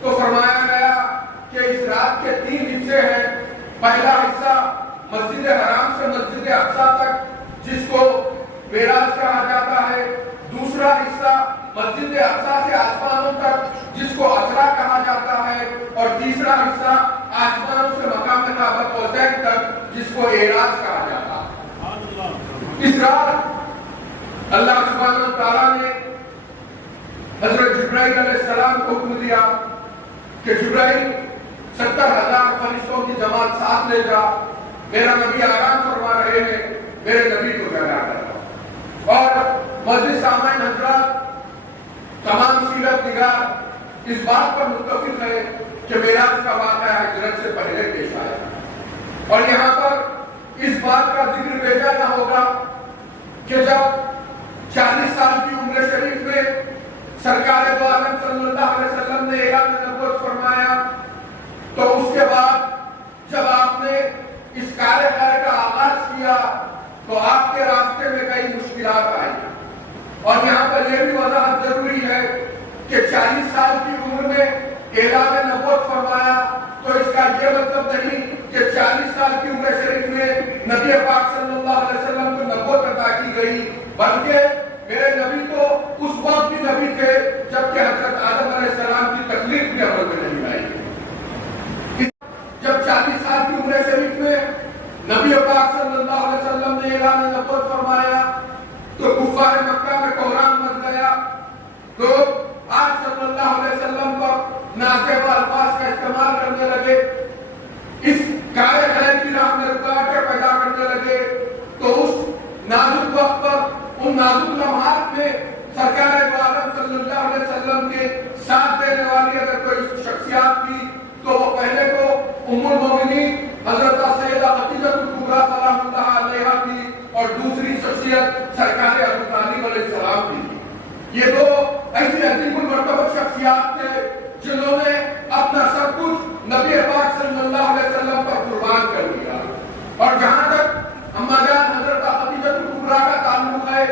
تو فرمایا گیا کہ اس رات کے 3 حصے ہیں. پہلا حصہ مسجد حرام سے مسجد اقصیٰ تک جس کو معراج کہا جاتا ہے. دوسرا حصہ مسجد اقصیٰ سے آسمانوں تک جس کو اسرا کہا جاتا ہے. اور تیسرا حصہ آسمانوں سے مقام کعبہ قوسین تک جس کو اعراج کہا جاتا ہے. اس رات اللہ سبحانہ و تعالیٰ نے حضرت جبرائیل علیہ السلام کو حکم دیا کہ جبرائیل 70,000 فرشتوں کی جماعت ساتھ لے جا, میرا نبی آرام فرما رہے ہیں, میرے نبی کو جگا کر. اور مسجد سامعین حضرات تمام سیرت نگار اس بات پر متفق ہے کہ معراج کا واقعہ ہجرت سے پہلے پیش آیا اور یہاں پر اس بات کا ذکر بھیجا نہ ہوگا کہ جب 40 سال کی عمر شریف میں سرکار دو عالم صلی اللہ علیہ وسلم نے اعلان نبوت فرمایا تو اس کے بعد جب آپ نے اس کار خیر کا آغاز کیا تو آپ کے راستے میں کئی مشکلات آئی. اور یہاں پر یہ بھی وضاحت ضروری ہے کہ 40 سال کی عمر میں اعلان نبوت فرمایا تو اس کا یہ مطلب نہیں کہ 40 سال کی عمر شریف میں نبی پاک صلی اللہ علیہ وسلم کو نبوت عطا کی گئی بلکہ میرے نبی تو اس وقت بھی نبی تھے جبکہ حضرت آدم علیہ السلام کی تکلیف بھی عمل میں نہیں آئی. جب 40 سال کی عمر شریف میں نبی پاک صلی اللہ علیہ وسلم نے اعلان نبوت فرمایا تو کفار مکہ میں کوہرام مچ گیا. لوگ آج صلی اللہ علیہ وسلم پر نازیبہ الفاظ کا استعمال کرنے لگے, اس کارے خیر کی راہ میں رکاوٹیں پیدا کرنے لگے. تو اس نازک وقت پر ان نازک لمحات میں سرکار دو عالم صلی اللہ علیہ وسلم کے ساتھ دینے والی اگر کوئی شخصیات تھی تو وہ پہلے کو ام المومنین حضرت سیدہ خدیجہ الکبریٰ سلام اللہ علیہا تھی اور دوسری شخصیت سرکار ابو طالب علیہ السلام تھی. یہ دو ایسی عظیم المرتبہ شخصیات تھے جنہوں نے اپنا سب کچھ نبی پاک صلی اللہ علیہ وسلم پر قربان کر دیا. اور جہاں تک اما جان حضرت خدیجہ الکبریٰ کا تعلق ہے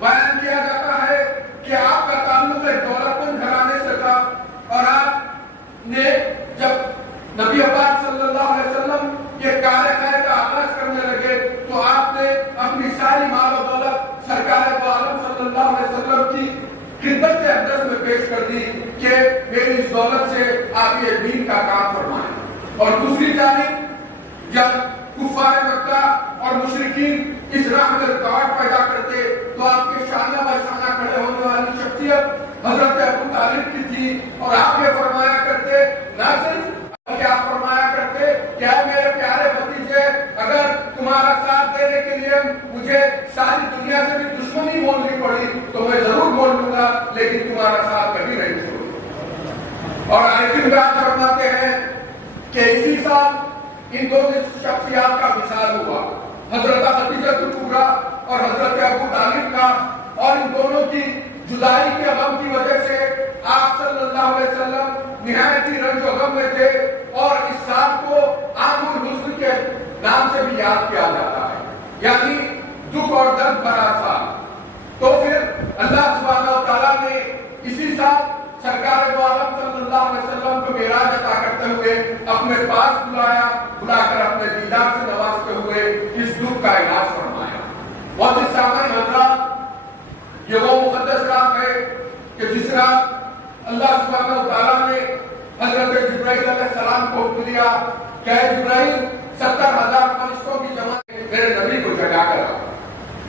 بیان کیا جاتا ہے کہ آپ کا تعلق ایک دولت مند گھرانے سے تھا اور آپ نے جب نبی پاک صلی اللہ علیہ وسلم یہ کار خیر کا آغاز کرنے لگے تو آپ نے اپنی ساری مال و دولت سرکار دو عالم صلی اللہ علیہ وسلم کی خدمت کے اندر میں پیش کر دی کہ میری اس دولت سے آپ یہ دین کا کام فرمائیں. اور دوسری جانب جب کفار مکہ اور مشرکین اس راہ میں رکاوٹ پیدا کرتے تو آپ کے شانہ بشانہ کھڑے ہونے والی شخصیت حضرت ابو طالب کی تھی اور آپ یہ فرمایا کرتے نہ صرف کیا فرمایا کرتے کہ اے میرے پیارے بھتیجے اگر تمہارا ساتھ دینے کے لیے مجھے ساری دنیا سے بھی دشمنی بولنی پڑی تو میں ضرور بول لوں گا لیکن تمہارا ساتھ کبھی نہیں چھوڑوں. اور عارفین بیان فرماتے ہیں کہ اسی سال ان دو شخصیات کا مثال ہوا، حضرت خدیجہ کبریٰ اور حضرت ابو طالب کا، اور ان دونوں کی جدائی کے غم کی وجہ سے آپ صلی اللہ علیہ وسلم نہایت ہی رنج و غم میں تھے، اور اس سال کو عام الحزن کے نام سے بھی یاد کیا جاتا ہے، یعنی دکھ اور درد بھرا سال۔ تو پھر اللہ سبحانہ و تعالیٰ نے اسی سال سرکار دو عالم صلی اللہ علیہ وسلم کو معراج عطا کرتے ہوئے اپنے پاس بلا کر اپنے دیدار سے نوازتے ہوئے اس دکھ کا علاج فرمایا۔ اور اس سامعین حضرات، یہ وہ مقدس رات ہے کہ جس رات اللہ سبحانہ و تعالیٰ نے حضرت جبرائیل علیہ السلام کو حکم دیا کہ اے جبرائیل 70,000 فرشتوں کی جماعت میرے نبی کو جگا کر آؤ۔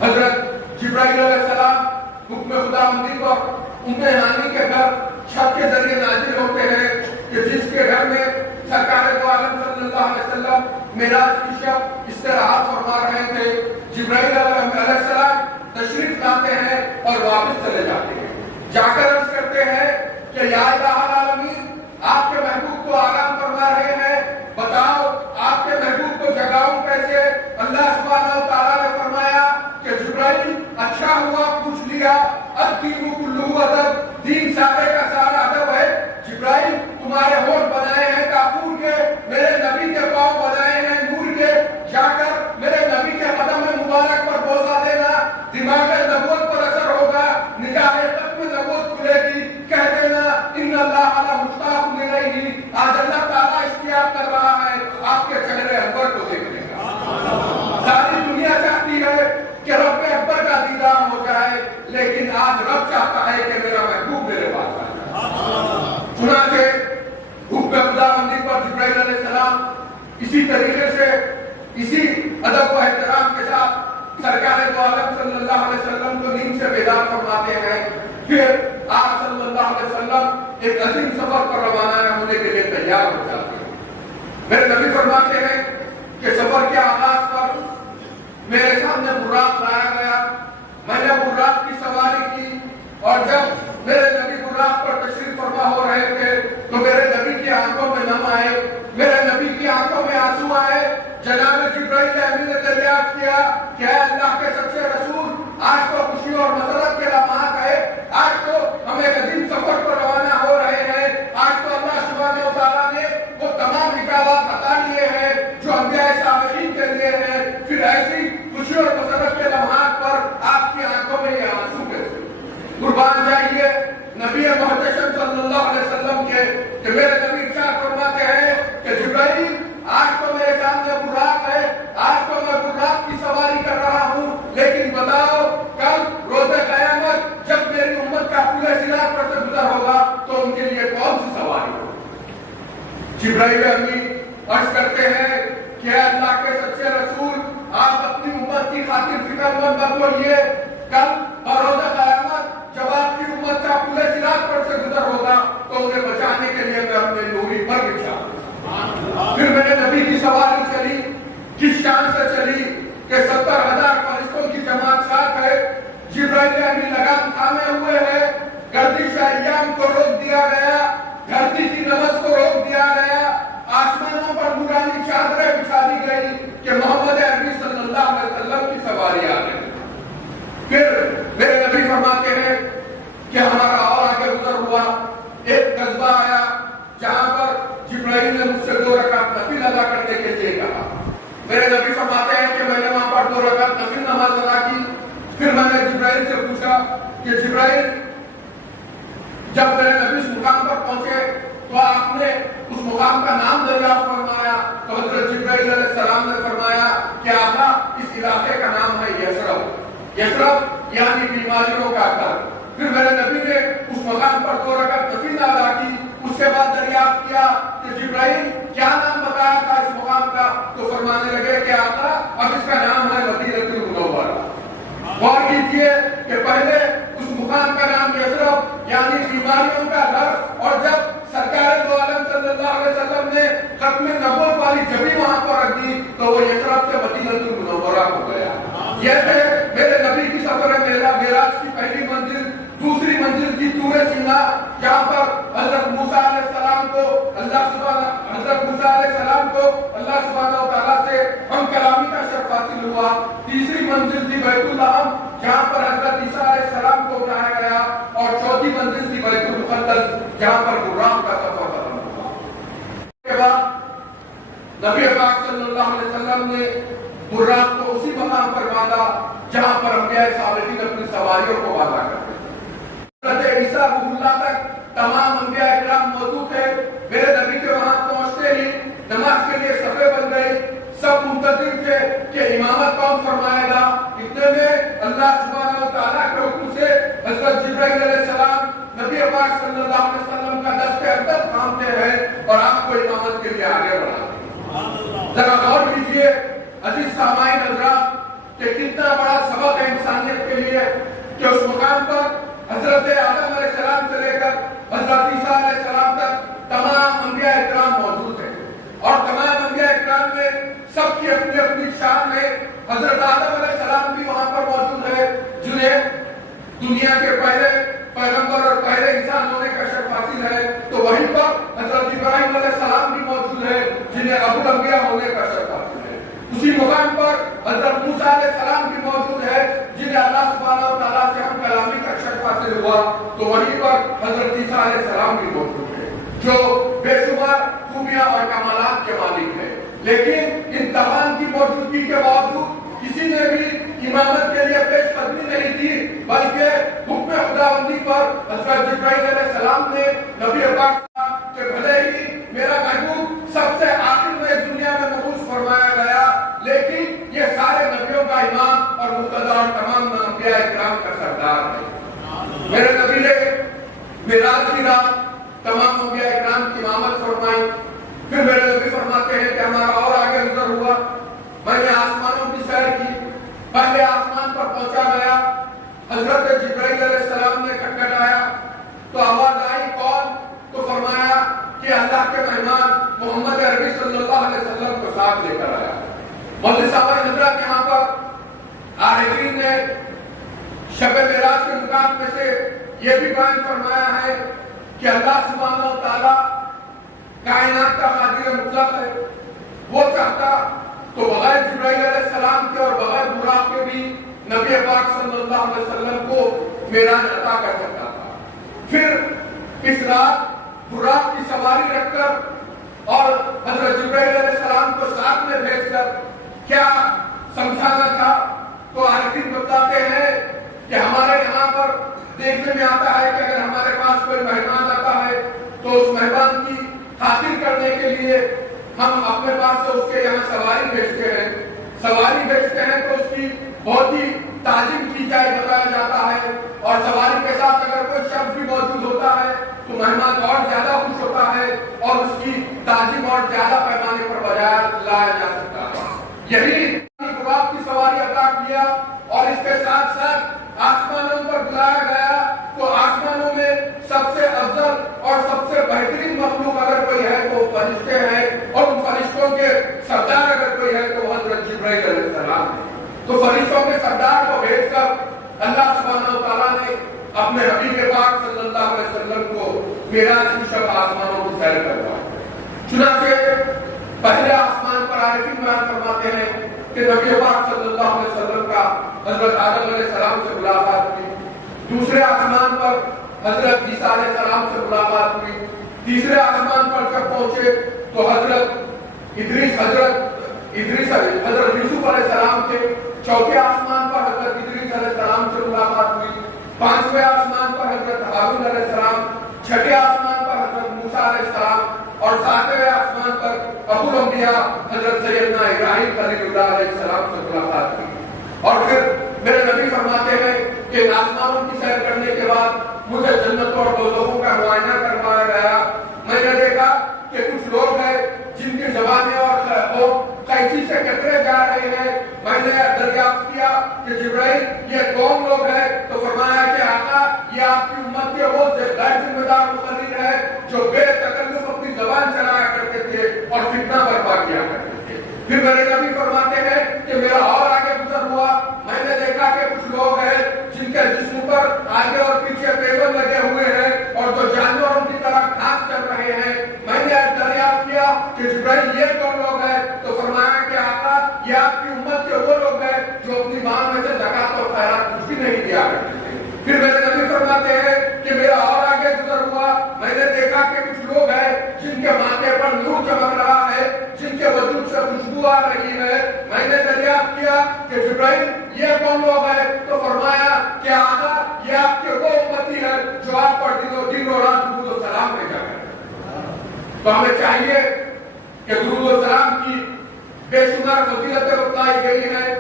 حضرت جبرائیل علیہ السلام حکم خداوندی پر ام ہانی کے گھر چھت کے ذریعے نازل ہوتے ہیں کہ جس کے گھر میں سرکار دو عالم صلی اللہ علیہ وسلم معراج کی شب استراحت فرما رہے تھے۔ جبرائیل علیہ السلام تشریف لاتے ہیں اور واپس چلے جاتے ہیں، جا کر عرض کرتے ہیں کہ یا الہ العالمین، آپ کے محبوب کو آرام فرما رہے ہیں، بتاؤ آپ کے محبوب کو جگاؤں کیسے؟ اللہ سبحانہ و تعالیٰ نے فرمایا کہ جبرائیل اچھا ہوا پوچھ لیا، الدین کلہ ادب، دین سارے کا سارا ادب ہے۔ جبرائیل تمہارے ہونٹ بنائے ہیں کافور کے، میرے نبی کے پاؤں بنائے ہیں نور کے، جا کر میرے نبی کے قدم مبارک پر بوسہ دینا، دماغ نبوت پر اثر ہوگا، نگاہ ختم نبوت کھلے گی، کہہ دینا ان اللہ علی مشتاق الیہ، آج اللہ تعالیٰ اشتیاق کر رہا ہے آپ کے چہرے اکبر کو دیکھنے کا۔ ساری دنیا چاہتی ہے کہ رب اکبر کا دیدار ہو جائے، لیکن آج رب چاہتا ہے کہ میرا محبوب میرے پاس آ جائے۔ چنانچہ حکم خداوندی پر جبرائیل علیہ السلام اسی طریقے سے اسی ادب و احترام کے ساتھ سرکار دو عالم صلی اللہ علیہ وسلم کو نیند سے بیدار فرماتے ہیں۔ پھر آپ صلی اللہ علیہ وسلم ایک عظیم سفر پر روانہ ہونے کے لیے تیار ہو جاتے ہیں۔ میرے نبی فرماتے ہیں کہ سفر کے آغاز پر میرے سامنے براق لایا گیا، میں نے براق کی سواری کی، اور جب میرے نبی براق پر تشریف فرما ہو رہے تھے تو میرے نبی کی آنکھوں میں نم آئے، میرے نبی کی آنکھوں میں آنسو آئے۔ جناب جبرائیل امین نے دریافت کیا کہ اے اللہ کے سچے رسول، آج تو خوشی اور مسرت کے لمحات ہے، آج تو ہم ایک عظیم سفر پر روانہ ہو رہے ہیں، آج تو اللہ سبحانہ و تعالیٰ نے وہ تمام حکایات بتا لیے ہیں جو انبیاء سابقین کے لیے ہیں، پھر ایسی خوشی اور مسرت کے لمحات پر آپ کی آنکھوں میں یہ آنسو کیسے؟ قربان جائیے نبی محتشم صلی اللہ علیہ وسلم کے کہ میرے نبی ارشاد فرماتے ہیں کہ جبرائیل آج تو میرے سامنے براق ہے، آج تو میں براق کی سواری کر رہا ہوں، لیکن بتاؤ کل روز قیامت جب میری امت کا پورے صراط پر سے گزر ہوگا تو ان کے لیے کون سی سواری ہوگی؟ جبرائیل امین عرض کرتے ہیں کہ اے اللہ کے سچے رسول، آپ اپنی امت کی خاطر فکر مند مت ہوئیے، کل روز قیامت جب آپ کی امت کا پورے صراط پر سے گزر ہوگا تو انہیں بچانے کے لیے میں اپنے نوری پر بچھا۔ پھر میرے نبی کی سواری چلی، کس شان سے چلی کہ 70,000 فرشتوں کی جماعت ساتھ ہے، جبرائیل امین لگام تھامے ہوئے ہیں، گردش ایام کو روک دیا گیا، دھرتی کی نبض کو روک دیا گیا، آسمانوں پر نورانی چادریں بچھا دی گئی کہ محمد عربی صلی اللہ علیہ وسلم کی سواری آ گئی۔ پھر میرے نبی فرماتے ہیں کہ ہمارا اور آگے گزر ہوا، ایک قصبہ آیا جہاں پر جبرائیل نے مجھ سے 2 رکعت نفل ادا کرنے کے لیے کہا۔ میرے نبی فرماتے ہیں کہ میں نے وہاں پر 2 رکعت نفل نماز ادا کی۔ پھر میں نے جبرائیل سے پوچھا کہ جبرائیل، جب میرے نبی اس مقام پر پہنچے تو آپ نے اس مقام کا نام دریافت فرمایا، تو حضرت جبرائیل علیہ السلام نے فرمایا کہ آقا اس علاقے کا نام ہے یثرب، یثرب یعنی بیماریوں کا گھر۔ پھر میرے نبی نے اس مقام پر 2 رکعت نفل ادا کی، اس کے بعد دریافت کیا کہ جبرائیل کیا نام بتایا تھا اس مقام کا، تو فرمانے لگے کہ آقا اب اس کا نام ہے مدینہ المنورہ۔ غور کیجئے کہ پہلے اس مقام کا نام یثرب یعنی بیماریوں کا گھر، اور جب سرکار دو عالم صلی اللہ علیہ وسلم نے ختم نبوت والی جبی وہاں پر رکھ دی تو وہ یثرب سے مدینہ المنورہ ہو گیا۔ یہ تھے میرے نبی کی سفر معراج کی پہلی منزل، دوسری منزل تھی طور سینا، جہاں پر حضرت موسیٰ علیہ السلام کو اللہ سبحانہ و تعالیٰ سے ہم کلامی کا شرف حاصل ہوا۔ تیسری منزل تھی بیت الحرام، جہاں پر حضرت عیسیٰ علیہ السلام کو اٹھایا گیا، اور چوتھی منزل تھی بیت المقدس، جہاں پر براق کا سفر ختم ہوا۔ اس کے بعد نبی پاک صلی اللہ علیہ وسلم نے براق کو اسی مقام پر باندھا جہاں پر انبیاء سابقین اپنی سواریوں کو باندھا کرتے تھے۔ حضرت عیسیٰ روح اللہ تک تمام انبیاء اکرام موجود تھے۔ میرے نبی کے وہاں پہنچتے ہی نماز کے لیے صفیں بن گئی، سب منتظر تھے کہ امامت کون فرمائے گا۔ اتنے میں اللہ سبحانہ و تعالیٰ کے حکم سے حضرت جبرائیل علیہ السلام نبی پاک صلی اللہ علیہ وسلم کا دست اقدس تھامتے ہیں اور آپ کو امامت کے لیے آگے بڑھاتے ہیں۔ ذرا غور کیجیے عزیز سامعین حضرات کہ کتنا بڑا سبق ہے انسانیت کے لیے کہ اس مقام پر حضرت آدم علیہ السلام سے لے کر حضرت عیسیٰ علیہ السلام تک تمام انبیاء اکرام موجود ہیں، اور تمام انبیاء اکرام میں سب کی اپنی اپنی شان ہے۔ حضرت آدم علیہ السلام بھی وہاں پر موجود ہے، جنہیں دنیا کے پہلے پیغمبر اور پہلے انسان ہونے کا شرف حاصل ہے، تو وہیں پر حضرت ابراہیم علیہ السلام بھی موجود ہے، جنہیں ابو الانبیاء ہونے کا شرف حاصل ہے۔ اسی مقام پر حضرت موسیٰ علیہ السلام بھی موجود ہے، جنہیں اللہ سبحانہ و تعالیٰ سے ہم کلامی کا شرف حاصل ہوا، تو وہیں پر حضرت عیسیٰ علیہ السلام بھی موجود ہے، جو بے شمار خوبیاں اور کمالات کے مالک ہے۔ لیکن ان تمام کی موجودگی کے باوجود کسی نے بھی امامت کے لیے پیش قدمی نہیں کی، بلکہ حکم خداوندی پر حضرت جبرائیل علیہ السلام نے نبی پاک کہ بھلے ہی میرا محبوب سب سے آخر میں اس دنیا میں مبعوث فرمایا گیا، لیکن یہ سارے نبیوں کا امام اور مقتدی اور تمام انبیاء اکرام کا سردار ہے۔ میرے نبی نے معراج کی رات تمام انبیاء اکرام کی امامت فرمائی۔ پھر میرے نبی فرماتے ہیں کہ ہمارا اور آگے گزر ہوا، میں نے آسمانوں کی سیر کی، پہلے آسمان پر پہنچا گیا، حضرت جبرائیل علیہ السلام نے کھٹکھٹایا تو آواز آئی کون؟ تو فرمایا کہ اللہ کے مہمان محمد عربی صلی اللہ علیہ وسلم کو ساتھ لے کر آیا۔ مولانا صاحب حضرات یہاں پر عارفین نے شب معراج کے نکات میں سے یہ بھی بیان فرمایا ہے کہ اللہ سبحانہ و تعالیٰ کائنات کا قادر مطلق ہے، وہ چاہتا تو بغیر جبرائیل علیہ السلام کے اور بغیر براق کے بھی نبی پاک صلی اللہ علیہ وسلم کو معراج عطا کر سکتا تھا۔ پھر اس رات براق کی سواری رکھ کر اور حضرت جبرائیل علیہ السلام کو ساتھ میں بھیج کر کیا سمجھانا تھا؟ تو عارفین بتاتے ہیں کہ ہمارے یہاں پر دیکھنے میں آتا ہے کہ اگر ہمارے پاس کوئی مہمان آتا ہے تو اس مہمان کی خاطر کرنے کے لیے ہم اپنے پاس سے اس کے یہاں سواری بھیجتے ہیں تو اس کی بہت ہی تعظیم کی جائے بتایا جاتا ہے، اور سواری کے ساتھ اگر کوئی شخص بھی موجود ہوتا ہے تو مہمان اور زیادہ خوش ہوتا ہے اور اس کی تعظیم اور زیادہ پیمانے پر بجایا لایا جا سکتا ہے۔ یہی براق کی سواری عطا کیا، اور اس کے ساتھ ساتھ آسمانوں پر بلایا گیا تو آسمانوں میں سب سے افضل اور سب سے بہترین مخلوق اگر کوئی ہے تو فرشتے ہیں، اور ان فرشتوں کے سردار اگر کوئی ہے تو حضرت جبرائیل علیہ السلام ہے۔ تو فرشتوں کے سردار کو بھیج کر اللہ سبحانہ و تعالیٰ نے اپنے حبیب پاک صلی اللہ علیہ وسلم کو معراج کی شب آسمانوں کی سیر کروایا۔ چنانچہ پہلے آسمان پر عارفین بیان فرماتے ہیں کہ نبی پاک صلی اللہ علیہ وسلم کا حضرت آدم علیہ السلام سے ملاقات ہوئی، دوسرے آسمان پر حضرت عیسیٰ علیہ السلام سے ملاقات ہوئی، تیسرے آسمان پر جب پہنچے تو حضرت یوسف علیہ السلام کے، چوتھے آسمان پر حضرت ادریس علیہ السلام سے ملاقات ہوئی، پانچویں آسمان پر حضرت ہارون علیہ السلام، چھٹے آسمان پر حضرت موسیٰ علیہ السلام، اور ساتویں آسمان پر ابو الانبیاء حضرت سیدنا ابراہیم خلیل اللہ علیہ السلام سے ملاقات ہوئی۔ اور پھر میرے نبی فرماتے ہیں کہ آسمانوں کی سیر کرنے کے بعد مجھے جنتوں اور دوزخوں کا معائنہ کروایا گیا۔ میں نے دیکھا کہ کچھ لوگ ہیں جن کی زبانیں اور قینچی سے کترے جا رہے ہیں۔ میں نے دریافت کیا کہ جبرائیل یہ کون لوگ ہیں؟ تو فرمایا کہ آقا یہ آپ کی امت کے وہ غیر ذمہ دار مقرر ہے جو بے تکلف اپنی زبان چلایا کرتے تھے اور فتنہ برپا کیا کرتے تھے۔ پھر میرے نبی فرماتے ہیں کہ میرا اور آگے گزر ہوا، میں نے دیکھا کہ کچھ لوگ ہیں جن کے جسم پر آگے اور پیچھے پھر میرے نبی فرماتے ہیں کہ میرا اور آگے گزر ہوا، میں نے دیکھا کہ کچھ لوگ ہیں جن کے ماتھے پر نور چمک رہا ہے، جن کے وجود سے خوشبو آ رہی ہے۔ میں نے دریافت کیا کہ جبرائیل یہ کون لوگ ہیں؟ تو فرمایا کہ آقا یہ آپ کے وہ امتی ہے جو آپ پر دن و رات درود و سلام بھیجا کرتے۔ تو ہمیں چاہیے کہ درود و سلام کی بے شمار فضیلتیں بتلائی گئی ہیں۔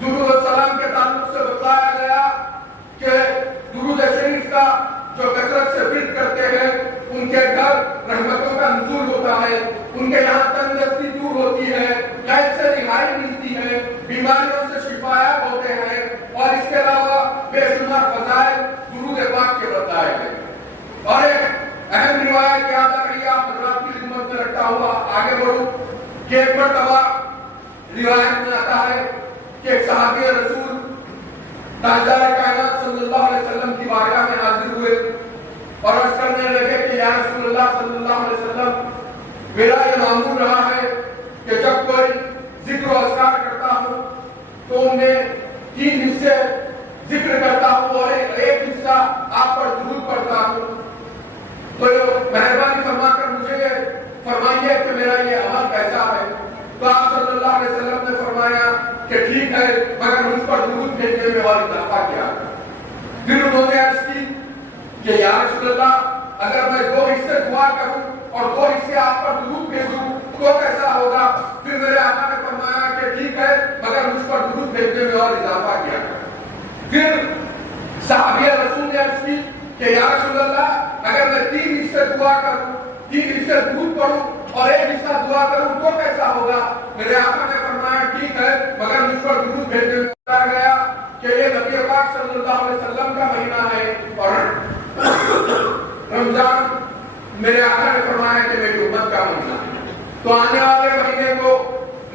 درود و سلام کے تعلق سے بتلایا گیا کہ درود شریف کا جو کثرت سے ورد کرتے ہیں ان کے گھر رحمتوں کا نزول ہوتا ہے، ان کے یہاں تندرستی دور ہوتی ہے، قید سے رہائی ملتی ہے، بیماریوں سے شفایاب ہوتے ہیں، اور اس کے علاوہ بے شمار فضائل درود پاک کے بتائے گئے۔ اور ایک اہم روایت یاد آ رہی ہے، آپ حضرات کی خدمت میں رکھتا ہوا آگے بڑھوں کہ ایک مرتبہ روایت میں آتا ہے کہ ایک صحابی رسول تاجدار کائنات صلی اللہ علیہ وسلم کی بارگاہ میں حاضر ہوئے اور عرض کرنے لگے کہ یا رسول اللہ صلی اللہ علیہ وسلم، میرا یہ معمول رہا ہے کہ جب کوئی ذکر و اذکار کرتا ہوں تو ان میں 3 حصے ذکر کرتا ہوں اور ایک حصہ آپ پر درود پڑھتا ہوں، تو مہربانی فرما کر مجھے فرمائیے کہ میرا یہ عمل کیسا ہے۔ تو آپ صلی اللہ علیہ وسلم نے فرمایا کہ ٹھیک ہے، مگر مجھ پر درود بھیجنے میں اور اضافہ کیا۔ پھر انہوں نے عرض کی کہ یا رسول اللہ، اگر میں 2 حصے دعا کروں اور 2 حصے آپ پر درود بھیجوں تو کیسا ہوگا؟ پھر میرے آقا نے فرمایا کہ ٹھیک ہے، مگر مجھ پر درود بھیجنے میں اور اضافہ کیا۔ پھر صحابی رسول نے عرض کی کہ یا رسول اللہ، اگر میں 3 حصے دعا کروں، 3 حصے درود پڑھوں اور 1 حصہ دعا کروں تو کیسا ہوگا؟ میرے آقا نے فرمایا ٹھیک ہے، مگر مجھ پر درود بھیجنے میں بتایا گیا کہ یہ نبی پاک صلی اللہ علیہ وسلم کا مہینہ ہے اور رمضان میرے آقا نے فرمایا کہ میری امت کا مہینہ ہے، تو آنے والے مہینے کو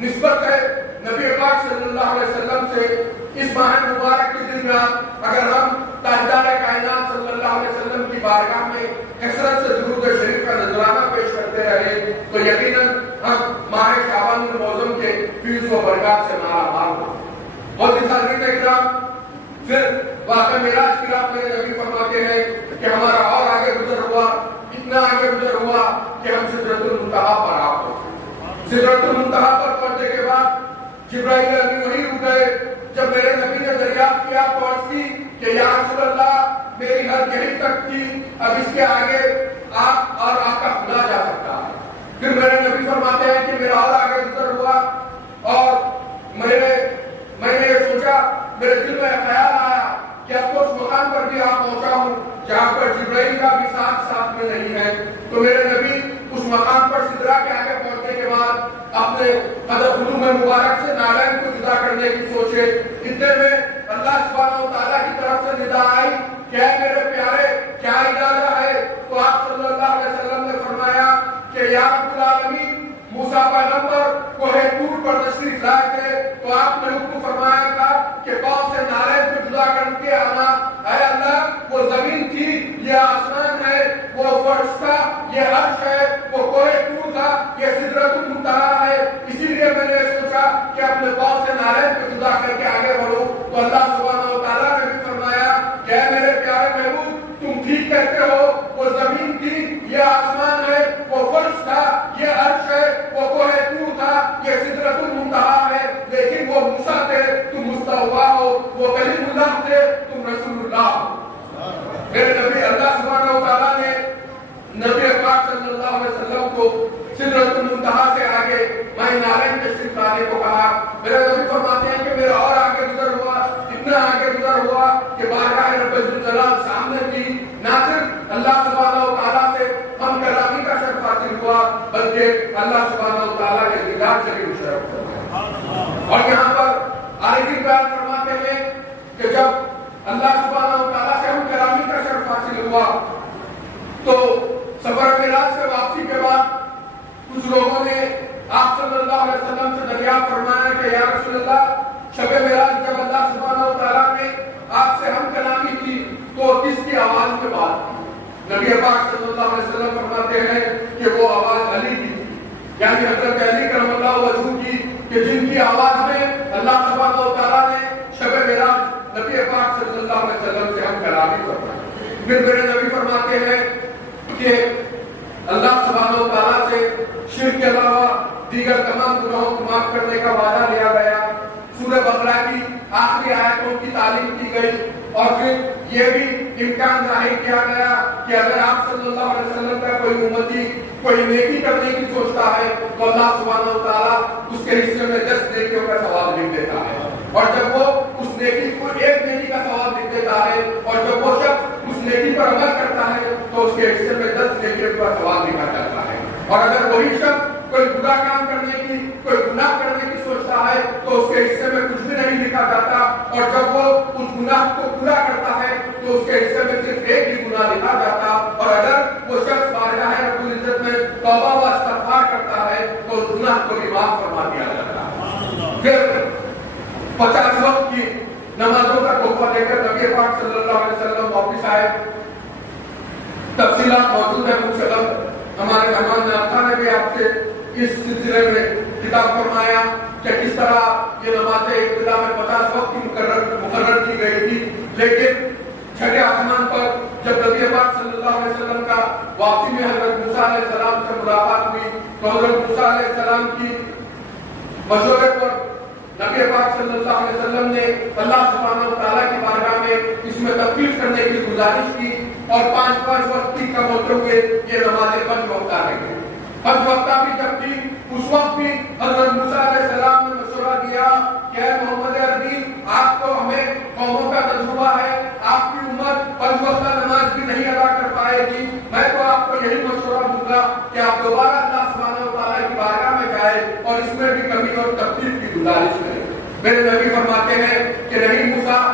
نسبت ہے نبی پاک صلی اللہ علیہ وسلم سے اس ماہ مبارک کے دن رات اگر ہم تاجدار کائنات صلی اللہ علیہ وسلم کی بارگاہ میں کثرت سے درود شریف کا نذرانہ پیش کرتے رہے تو یقیناً ہم ماہ شعبان المعظم کے فیض و برکات سے مالا مال ہوں۔ بہت ہی سالگرد اکرام، پھر واقع معراج کی رات میرے نبی فرماتے ہیں کہ ہمارا اور آگے گزر ہوا، اتنا آگے گزر ہوا کہ ہم سدرۃ المنتہا پر آ پہنچے۔ سدرۃ المنتہا پر پہنچنے کے بعد جبرائیل امین وہیں رک گئے۔ جب میرے نبی نے دریافت کیا تو عرض کی کہ یا رسول اللہ، میری حد یہیں تک تھی، اب اس کے آگے آپ اور آپ کا خدا جا سکتا ہے۔ پھر میرے نبی فرماتے ہیں کہ میرا اور آگے گزر ہوا اور میں نے یہ سوچا، میرے دل میں خیال آیا کہ اب تو اس مقام پر بھی آپ پہنچا ہوں جہاں پر جبرائیل کا بھی ساتھ میں نہیں ہے۔ تو میرے نبی اس مقام پر سدرا کے آگے پہنچنے کے بعد اپنے قدم مبارک سے نالین کو جدا کرنے کی سوچے۔ اتنے میں اللہ سبحانہ و تعالیٰ کی طرف سے ندا آئی کہ اے میرے پیارے، کیا ارادہ ہے؟ تو آپ صلی اللہ علیہ وسلم نے فرمایا کہ یا رب العالمین، موسیٰ پیغمبر کوہ طور پر تشریف لائے تھے تو آپ نے حکم فرمایا تھا کہ پاؤں سے نالین کو جدا کر کے آنا۔ اے اللہ، وہ زمین تھی، یہ آسمان ہے، وہ فرش تھا، یہ عرش ہے، وہ کوہ طور تھا، یہ سدرۃ المنتہا ہے۔ اسی لیے میں نے سوچا کہ اپنے پاؤں سے نالین کو جدا کر کے آگے بڑھوں۔ تو اللہ سبحانہ و تعالیٰ نے بھی فرمایا کہ اے میرے پیارے محبوب، تم ٹھیک کہتے ہو، وہ زمین تھی، یہ آسمان ہے، وہ فرش تھا، یہ عرش ہے، وہ کوہ طور تھا، یہ سدرۃ المنتہا ہے، لیکن وہ موسیٰ تھے، تم مستویٰ ہو، وہ کلیم اللہ تھے، تم رسول اللہ ہو۔ میرے نبی، اللہ سبحانہ و تعالیٰ نے نبی پاک صلی اللہ علیہ وسلم کو سدرۃ المنتہا سے آگے ماہ نالین تشریف لانے کو کہا۔ میرے نبی فرماتے ہیں کہ میرا اور آگے گزر ہوا، اتنا آگے گزر ہوا کہ بارگاہ رب ذوالجلال سامنے کی نہ صرف اللہ سبحانہ و تعالیٰ سے ہم کلامی کا شرف حاصل ہوا بلکہ اللہ سبحانہ و تعالیٰ کے دیدار سے بھی شرف ہوا۔ اور یہاں پر عارفین بیان فرماتے ہیں کہ جب اللہ سبحانہ و تعالیٰ سے ہم کلامی کا شرف حاصل ہوا تو سفر معراج سے واپسی کے بعد کچھ لوگوں نے آپ صلی اللہ علیہ وسلم سے دریافت فرمایا کہ یا رسول اللہ، شب معراج جب اللہ سبحانہ و تعالیٰ نے آپ سے ہم کلامی کی تو کس کی آواز میں بات کی؟ نبی پاک صلی اللہ علیہ وسلم فرماتے ہیں کہ وہ آواز علی کی تھی، یعنی حضرت علی کرم اللہ وجہہ کی، کہ جن کی آواز میں اللہ سبحانہ و تعالیٰ نے شب معراج نبی پاک صلی اللہ اللہ علیہ وسلم سے ہم کلامی فرمائیں۔ پھر میرے نبی فرماتے ہیں کہ اللہ سبحانہ و تعالیٰ سے شرک کے علاوہ دیگر تمام گناہوں کو معاف کرنے کا وعدہ لیا گیا۔ سورہ بقرہ کی آخری آیتوں کی تعلیم کی گئی اور پھر یہ بھی امکان ظاہر کیا گیا کہ اگر آپ صلی اللہ علیہ وسلم کا کوئی امتی کوئی نیکی کرنے کی سوچتا ہے تو اللہ سبحانہ و تعالیٰ اس کے حصے میں 10 نیکیوں کا ثواب لکھ دیتا ہے، اور جب وہ اس نیکی کو ایک نیکی کا ثواب لکھ دیتا ہے اور جب وہ شخص اس نیکی پر عمل کرتا ہے تو اس کے حصے میں 10 نیکیوں کا ثواب لکھا جاتا ہے۔ اور اگر وہی شخص کوئی برا کام کرنے کی کوئی گناہ کرنے کی سوچتا ہے تو اس کے حصے میں کچھ بھی نہیں لکھا جاتا، اور جب وہ اس گناہ کو پورا کرتا ہے تو اس کے حصے میں صرف ایک ہی گناہ لکھا جاتا، اور اگر وہ شخص بارگاہ رب العزت میں توبہ و استغفار کرتا ہے تو اس گناہ کو بھی معاف فرما دیا جاتا ہے۔ پھر 50 وقت کی نمازوں کا تحفہ دے کر نبی پاک صلی اللہ علیہ وسلم واپس آئے۔ تفصیلات موجود ہیں مجھ سے ہمارے مہمان نافذہ نے بھی آپ سے اس سلسلے میں خطاب فرمایا کہ کس طرح یہ نمازیں ابتدا میں 50 وقت کی مقرر کی گئی تھی، لیکن چھٹے آسمان پر جب نبی پاک صلی اللہ علیہ وسلم کا واپسی میں حضرت موسیٰ علیہ السلام سے ملاقات ہوئی تو حضرت موسیٰ علیہ السلام کی مشورے پر نبی پاک صلی اللہ علیہ وسلم نے اللہ سبحانہ وتعالیٰ کی بارگاہ میں اس میں تخفیف کرنے کی گزارش کی اور 5 وقت کی کم ہوتے ہوئے یہ نمازیں 5 وقتہ رہ گئی۔ 5 وقتہ بھی جب تھی اس وقت بھی حضرت موسیٰ علیہ السلام نے مشورہ دیا کہ اے محمد عربی، آپ کو ہمیں قوموں کا تجربہ ہے، آپ کی امت 5 وقتہ نماز بھی نہیں ادا کر پائے گی، میں تو آپ کو یہی مشورہ دوں گا کہ آپ دوبارہ اللہ سبحانہ وتعالیٰ کی بارگاہ میں جائیں اور اس میں بھی کمی اور تخفیف کی گزارش کریں۔ میرے نبی فرماتے ہیں کہ نہیں موسیٰ،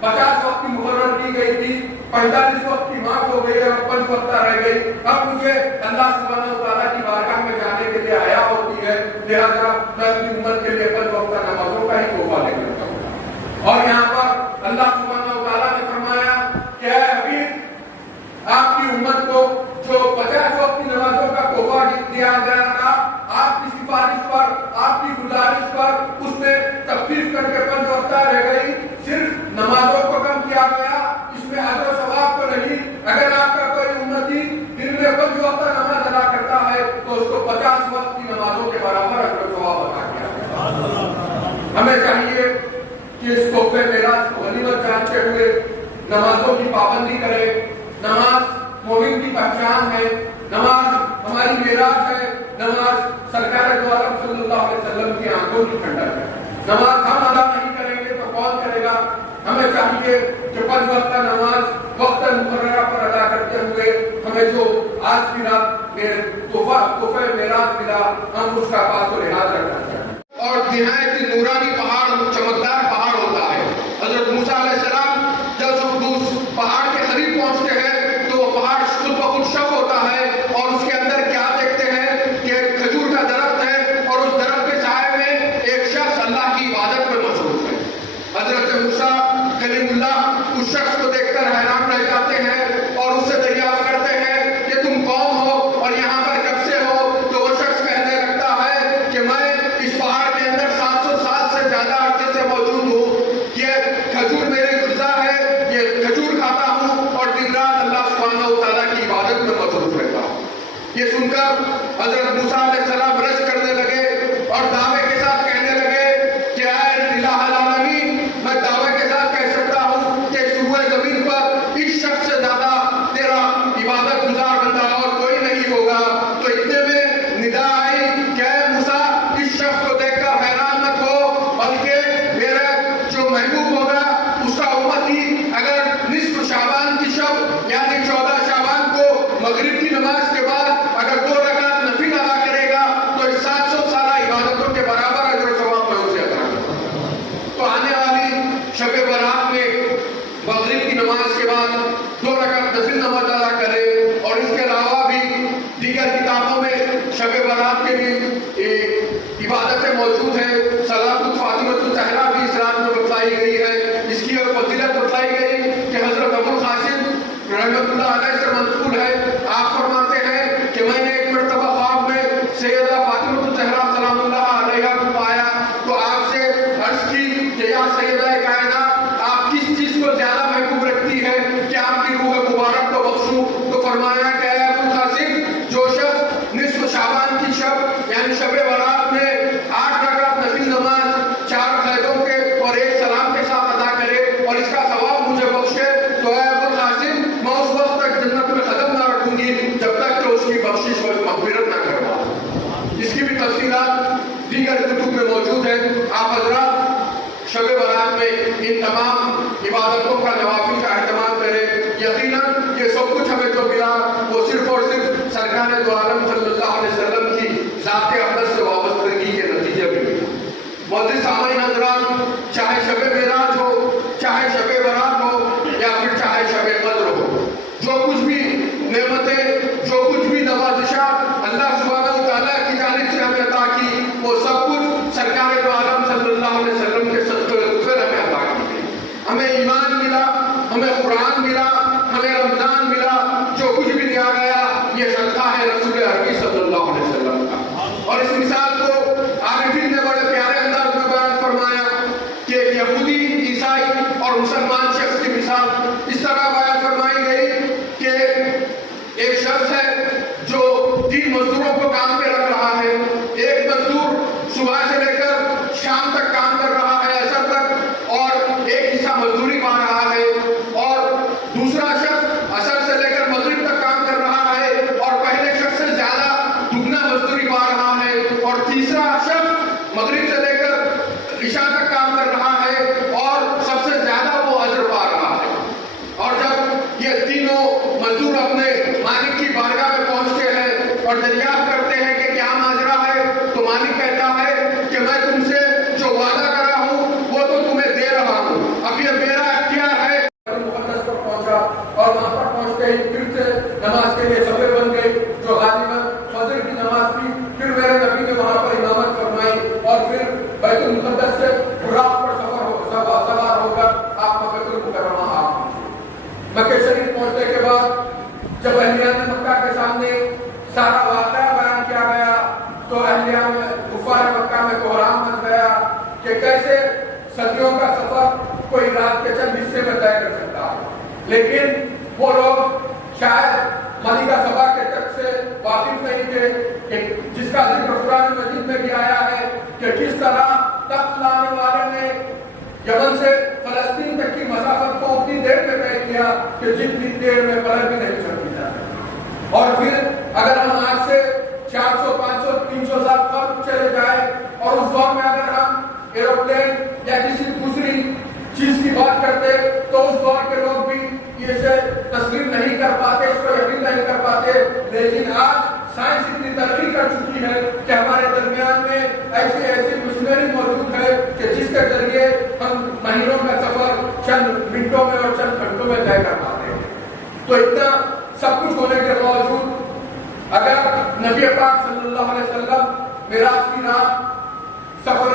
50 وقت کی مقرر کی گئی تھی، 45 وقت کی معاف ہو گئی اور 5 وقتہ رہ گئی، اب مجھے اللہ سبحانہ وتعالیٰ کی بارگاہ میں جانے کے لیے حیا ہوتی ہے، لہذا میں اپنی امت کے لیے 5 وقتہ نمازوں کا ہی تحفہ لے کر جاؤں۔ اور یہاں پر اللہ سبحانہ وتعالیٰ نے فرمایا کہ اے حبیب، آپ کی امت کو جو 50 وقت کی نمازوں کا تحفہ دیا گیا تھا، آپ کی سفارش پر، آپ کی گزارش پر اس میں تخفیف کر کے 5 وقتہ رہ گئی، صرف نمازوں کو کم کیا گیا، اس میں اجر و ثواب تو نہیں۔ اگر آپ کا کوئی امتی دن میں 5 وقتہ نماز ادا کرتا ہے تو اس کو 50 وقت کی نمازوں کے برابر اجر و ثواب عطا کیا گیا۔ ہمیں چاہیے کہ اس تحفے معراج کو غنیمت جانتے ہوئے نمازوں کی پابندی کرے۔ نماز مومن کی پہچان ہے، نماز ہماری معراج ہے، نماز سرکار دو عالم صلی اللہ علیہ وسلم کی آنکھوں کی ٹھنڈک ہے۔ نماز ہم ادا نہیں کریں گے تو کون کرے گا؟ ہمیں چاہیے کہ 5 وقتہ نماز وقت مقررہ پر ادا کرتے ہوئے ہمیں جو آج کی رات میں تحفہ معراج ملا، ہم اس کا پاس و لحاظ رکھنا چاہیے۔ اور نہایت نورانی پہاڑ، چمکدار پہاڑ ہوتا ہے۔ حضرت موسیٰ علیہ السلام جب پہاڑ کے قریب پہنچتے ہیں تو وہ پہاڑ خود بخود شق ہوتا ہے اور اس کے اندر کیا دیکھتے ہیں کہ کھجور کا درخت ہے اور اس درخت کے سائے میں ایک شخص اللہ کی عبادت میں مصروف ہے۔ حضرت موسیٰ کلیم اللہ اس شخص کو دیکھ کر حیران رہ جاتے ہیں اور اس سے دریافت کرتے ہیں کہ تم کون ہو اور یہاں پر کب سے ہو؟ تو وہ شخص کہنے لگتا ہے کہ میں اس پہاڑ کے اندر 700 سال سے زیادہ عرصے سے موجود ہوں، یہ کھجور میری غذا ہے، یہ کھجور کھاتا ہوں اور دن رات اللہ سبحانہ وتعالیٰ کی عبادت میں مصروف رہتا ہوں۔ یہ سن کر حضرت موسیٰ علیہ السلام رشک کرنے لگے اور دعوے کے ساتھ کہنے لگے کہ اے الہ العالمین، میں دعوے کے ساتھ کہہ سکتا ہوں کہ سروئے زمین پر اس شخص سے زیادہ تیرا عبادت گزار بندہ اور کوئی نہیں ہوگا۔ تو اتنے میں ندا آئی کہ اے موسیٰ، اس شخص کو دیکھ کر حیران مت ہو، بلکہ میرا جو محبوب ہوگا اس کا امتی اگر نصف شعبان کی شب یعنی 14 شعبان کو مغرب کی نماز کے بعد اگر 2 رکعت نفل ادا کرے گا تو 700 سالہ عبادتوں کے برابر اجر و ثواب میں اسے عطا کرے۔ تو آنے والی شب برات میں مغرب کی نماز کے بعد 2 رکعت نفل نماز ادا کرے، اور اس کے علاوہ بھی دیگر کتابوں میں شب برات کے بھی عبادتیں موجود ہیں۔ صلاۃ الفاطمۃ الطاہرہ بھی اس رات میں بتلائی گئی ہے۔ اس کی ایک فضیلت بتلائی گئی کہ حضرت ابو القاسم رحمۃ اللہ علیہ سے منقول ہے، آپ فرماتے ہیں کہ میں نے ایک مرتبہ خواب میں سیدہ فاطمہ الطاہرہ سلام اللہ علیہا کو پایا تو آپ سے عرض کی کہ یا سیدہ کائنات، آپ کس چیز کو زیادہ تمام عبادتوں کا نوافل کا اہتمام کریں۔ یقیناً یہ سب کچھ ہمیں جو ملا وہ صرف اور صرف سرکار دو عالم صلی اللہ علیہ وسلم کی ذات اقدس سے وابستگی کے نتیجے میں ملا۔ معزز سامعین حضرات، چاہے شب معراج ہو، چاہے شب برات ہو، یا پھر چاہے شب قدر ہو، جو کچھ بھی نعمتیں، جو کچھ بھی نوازشات اللہ سبحانہ و تعالیٰ کی جانب سے ہمیں عطا کی، وہ سب کچھ سرکار دو عالم صلی اللہ علیہ وسلم کے صدقے خیر ہمیں عطا کی گئی۔ ہمیں ایمان ملا، ہمیں قرآن ملا، ہمیں رمضان ملا، جو کچھ بھی دیا گیا یہ صدقہ ہے رسول عربی صلی اللہ علیہ وسلم کا۔ اور اس مثال کو عارفین نے بڑے پیارے انداز میں بیان فرمایا کہ ایک یہودی، عیسائی اور مسلمان شخص کی مثال اس طرح بیان فرمائی گئی کہ ایک شخص ہے جو 3 مزدوروں کو کام پہ رکھ رہا ہے۔ ایک مزدور صبح سے لے کر شام تک کام کر رہا ہے، عصر تک، اور ایک حصہ مزدوری پا رہا ہے، اور دوسرا شخص عصر سے لے کر مغرب تک کام کر رہا ہے اور پہلے شخص سے زیادہ دگنا مزدوری پا رہا ہے، اور تیسرا شخص مغرب سے لے کر عشاء تک کام کر رہا ہے اور سب سے زیادہ وہ اجر پا رہا ہے۔ اور جب یہ تینوں مزدور اپنے مالک کی بارگاہ میں پہنچتے ہیں اور دریافت کرتے ہیں کہ کیا ماجرا ہے، تو مالک کہتا ہے کہ میں تم سے جو وعدہ کرا ہوں وہ تو تمہیں دے رہا ہوں، اب یہ میرا اختیار ہے۔ مقدس پر پہنچا اور وہاں پر پہنچتے ہی پھر سے نماز کے لیے صفیں بن گئی، جو غالباً فجر کی نماز تھی۔ پھر میرے نبی نے وہاں پر امامت فرمائی اور پھر بیت المقدس سے براق پر سوار ہو کر آپ مکہ المکرمہ آ پہنچے۔ مکہ شریف پہنچنے کے بعد جب اہلیان مکہ کے سامنے سارا واقعہ بیان کیا گیا تو اہلیان کفار مکہ میں کوہرام مچ گیا کہ کیسے صدیوں کا سفر کوئی رات کے چند حصے میں طے کر سکتا ہے۔ لیکن وہ لوگ شاید ملکہ سبا کے تخت سے واقف نہیں تھے کہ جس کا ذکر قرآن مجید میں بھی آیا ہے کہ کس طرح تخت لانے والے نے یمن سے فلسطین تک کی مسافت کو اتنی دیر میں طے کیا کہ جتنی دیر میں پلک بھی نہیں چلتی جاتی۔ اور پھر اگر ہم آج سے 400 500 300 سال قبل چلے جائیں اور اس دور میں اگر ہم ایروپلین یا کسی دوسری چیز کی بات کرتے تو اس دور کے لوگ بھی اسے تسلیم نہیں کر پاتے، اس کو یقین نہیں کر پاتے۔ لیکن آج سائنس اتنی ترقی کر چکی ہے کہ ہمارے درمیان میں ایسی مشینری موجود ہے کہ جس کے ذریعے ہم مہینوں کا سفر چند منٹوں میں اور چند گھنٹوں میں طے کر پاتے ہیں۔ تو اتنا سب کچھ ہونے کے باوجود اگر نبی پاک صلی اللہ علیہ وسلم معراج کی رات سفر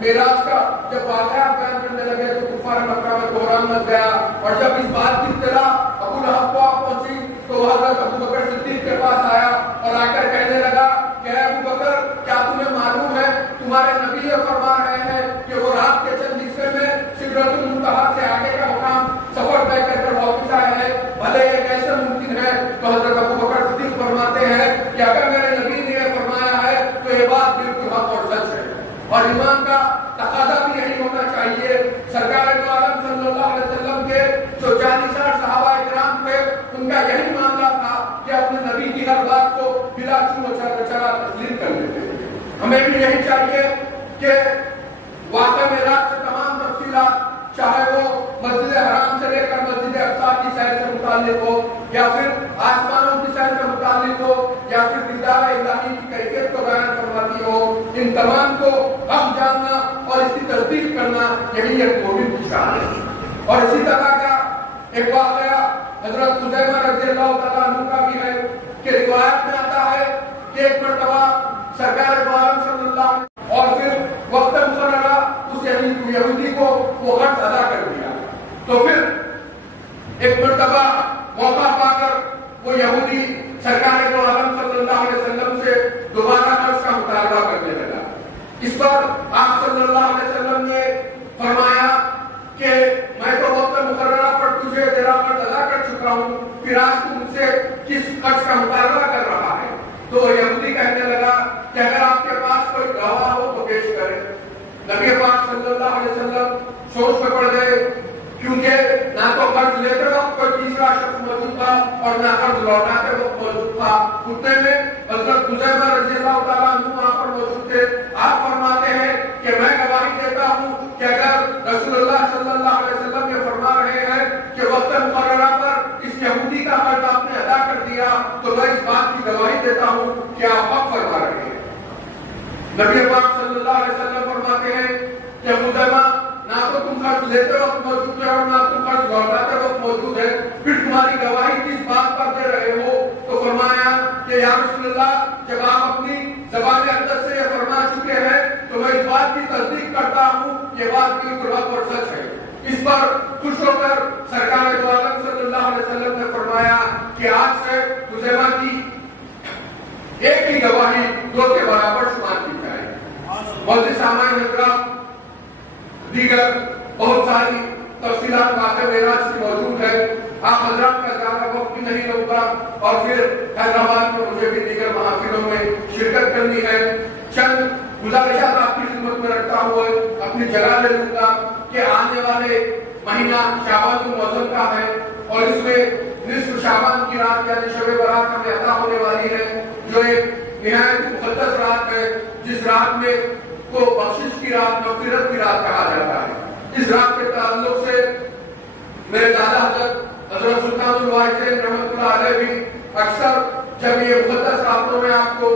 معراج کا جب واقعہ بیان کرنے لگے تو کفار مکہ میں کوہرام مچ گیا، اور جب اس بات کی اطلاع ابو لہب کو پہنچی تو وہ حضرت ابو بکر صدیق کے پاس آیا اور آ کر کہنے لگا کہ اے ابو بکر، کیا تمہیں معلوم ہے تمہارے نبی یہ فرما رہے ہیں کہ وہ رات کے چند حصے میں سدرۃ المنتہا سے آگے کا مقام سفر طے کر واپس آئے ہیں، بھلے یہ کیسے ممکن ہے؟ تو حضرت ابو بکر صدیق فرماتے ہیں کہ اگر میرے نبی نے یہ فرمایا ہے تو یہ بات بالکل حق اور سچ ہے، اور ایمان کا تقاضا بھی یہی ہونا چاہیے۔ سرکار دو عالم صلی اللہ علیہ وسلم کے جو جانشین صحابہ کرام تھے ان کا یہی معاملہ تھا کہ اپنے نبی کی ہر بات کو بلا چون و چرا تسلیم کر لیتے تھے۔ ہمیں بھی یہی چاہیے کہ واقعہ معراج سے تمام تفصیلات، چاہے وہ مسجد حرام سے لے کر مسجد اقصی کی سیر سے متعلق ہو یا پھر آسمانوں کی سیر سے متعلق ہو یا پھر دیدار الہی کی کیفیت کو بیان فرماتی ہو، ان تمام کو ہم جاننا اور اس کی تصدیق کرنا یہی ایک مومن کی شان ہے۔ اور اسی طرح کا ایک واقعہ حضرت خزیمہ رضی اللہ تعالیٰ عنہ کا بھی ہے کہ روایت میں آتا ہے کہ ایک مرتبہ سرکار دو عالم صلی اللہ علیہ وسلم اور پھر وقت مقررہ اس یہودی کو وہ قرض ادا کر دیا، تو پھر ایک مرتبہ موقع پا کر وہ یہودی سرکار دو عالم صلی اللہ علیہ وسلم سے دوبارہ قرض کا مطالبہ کرنے لگا۔ اس پر آپ صلی اللہ علیہ وسلم نے فرمایا کہ میں تو وقت مقررہ پر تجھے تیرا قرض ادا کر چکا ہوں، پھر آج تو مجھ سے کس قرض کا مطالبہ کر رہا ہے؟ تو یہودی کہنے لگا کہ اگر آپ کے پاس کوئی گواہ ہو تو پیش کریں۔ نبی پاک صلی اللہ علیہ وسلم سوچ میں پڑ گئے، کیونکہ نہ تو قرض لیتے وقت کوئی تیسرا شخص موجود تھا اور نہ قرض لوٹاتے وقت موجود تھا۔ اتنے میں حضرت خزیمہ رضی اللہ تعالیٰ عنہ وہاں پر موجود تھے۔ آپ فرماتے ہیں کہ میں گواہی دیتا ہوں کہ اگر رسول اللہ صلی اللہ علیہ وسلم یہ فرما رہے ہیں کہ وقت مقررہ پر اس یہودی کا قرض آپ نے ادا کر دیا تو میں اس بات کی گواہی دیتا ہوں کہ آپ حق فرما رہے ہیں۔ نبی پاک صلی اللہ علیہ وسلم فرماتے ہیں کہ خزیمہ نہ تو تم قرض لیتے وقت موجود ہے اور نہ تم قرض لوٹاتے وقت موجود ہے، پھر تمہاری گواہی کس بات پر دے رہے ہو؟ تو فرمایا کہ یا رسول اللہ جب آپ اپنی زبان اقدس سے یہ فرما چکے ہیں تو میں اس بات کی تصدیق کرتا ہوں یہ بات بالکل حق اور سچ ہے۔ اس پر خوش ہو کر سرکار دو عالم صلی اللہ علیہ وسلم نے فرمایا کہ آج سے خزیمہ کی ایک ہی گواہی دو کے برابر شمار کی جائے۔ بہت سامان حضرات دیگر بہت ساری تفصیلات واقع معراج کی موجود ہے، آپ حضرات کا زیادہ وقت بھی نہیں لوں گا اور پھر حیدرآباد میں مجھے بھی دیگر محافلوں میں شرکت کرنی ہے۔ چند گزارشات آپ کی خدمت میں رکھتا ہوا اپنی جگہ لے لوں گا کہ آنے والے مہینہ شعبان المعظم کا ہے اور اس میں نصف شعبان کی رات یعنی شب برات ہمیں عطا ہونے والی ہے، جو ایک نہایت مقدس رات ہے، جس رات میں کو بخشش کی رات، مغفرت کی رات کہا جاتا ہے۔ اس رات کے تعلق سے میرے دادا حضرت سلطان الواحدین رحمۃ اللہ علیہ بھی اکثر جب یہ مقدس راتوں میں آپ کو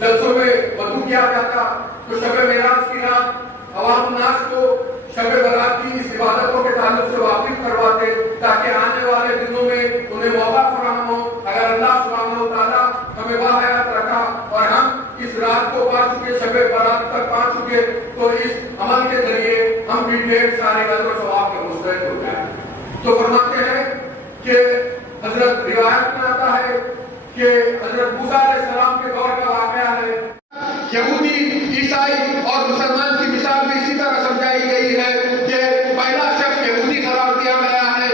جلسوں میں مدعو کیا جاتا تو شب معراج کی رات عوام الناس کو شب برات کی اس عبادتوں کے تعلق سے واقف کرواتے تاکہ آنے والے دنوں میں انہیں موقع فراہم ہو، اگر اللہ سبحانہ و تعالیٰ ہمیں باحیات رکھا اور ہم اس رات کو پا چکے، شب برات تک پا چکے، تو اس عمل کے ذریعے ہم بھی ڈھیر سارے اجر و ثواب کے مستحق ہو جائیں۔ تو فرماتے ہیں کہ حضرت روایت میں آتا ہے کہ حضرت موسیٰ علیہ السلام کے دور کا واقعہ ہے، یہودی، عیسائی اور مسلمان کی مثال بھی اسی طرح سمجھائی گئی ہے کہ پہلا شخص یہودی قرار دیا گیا ہے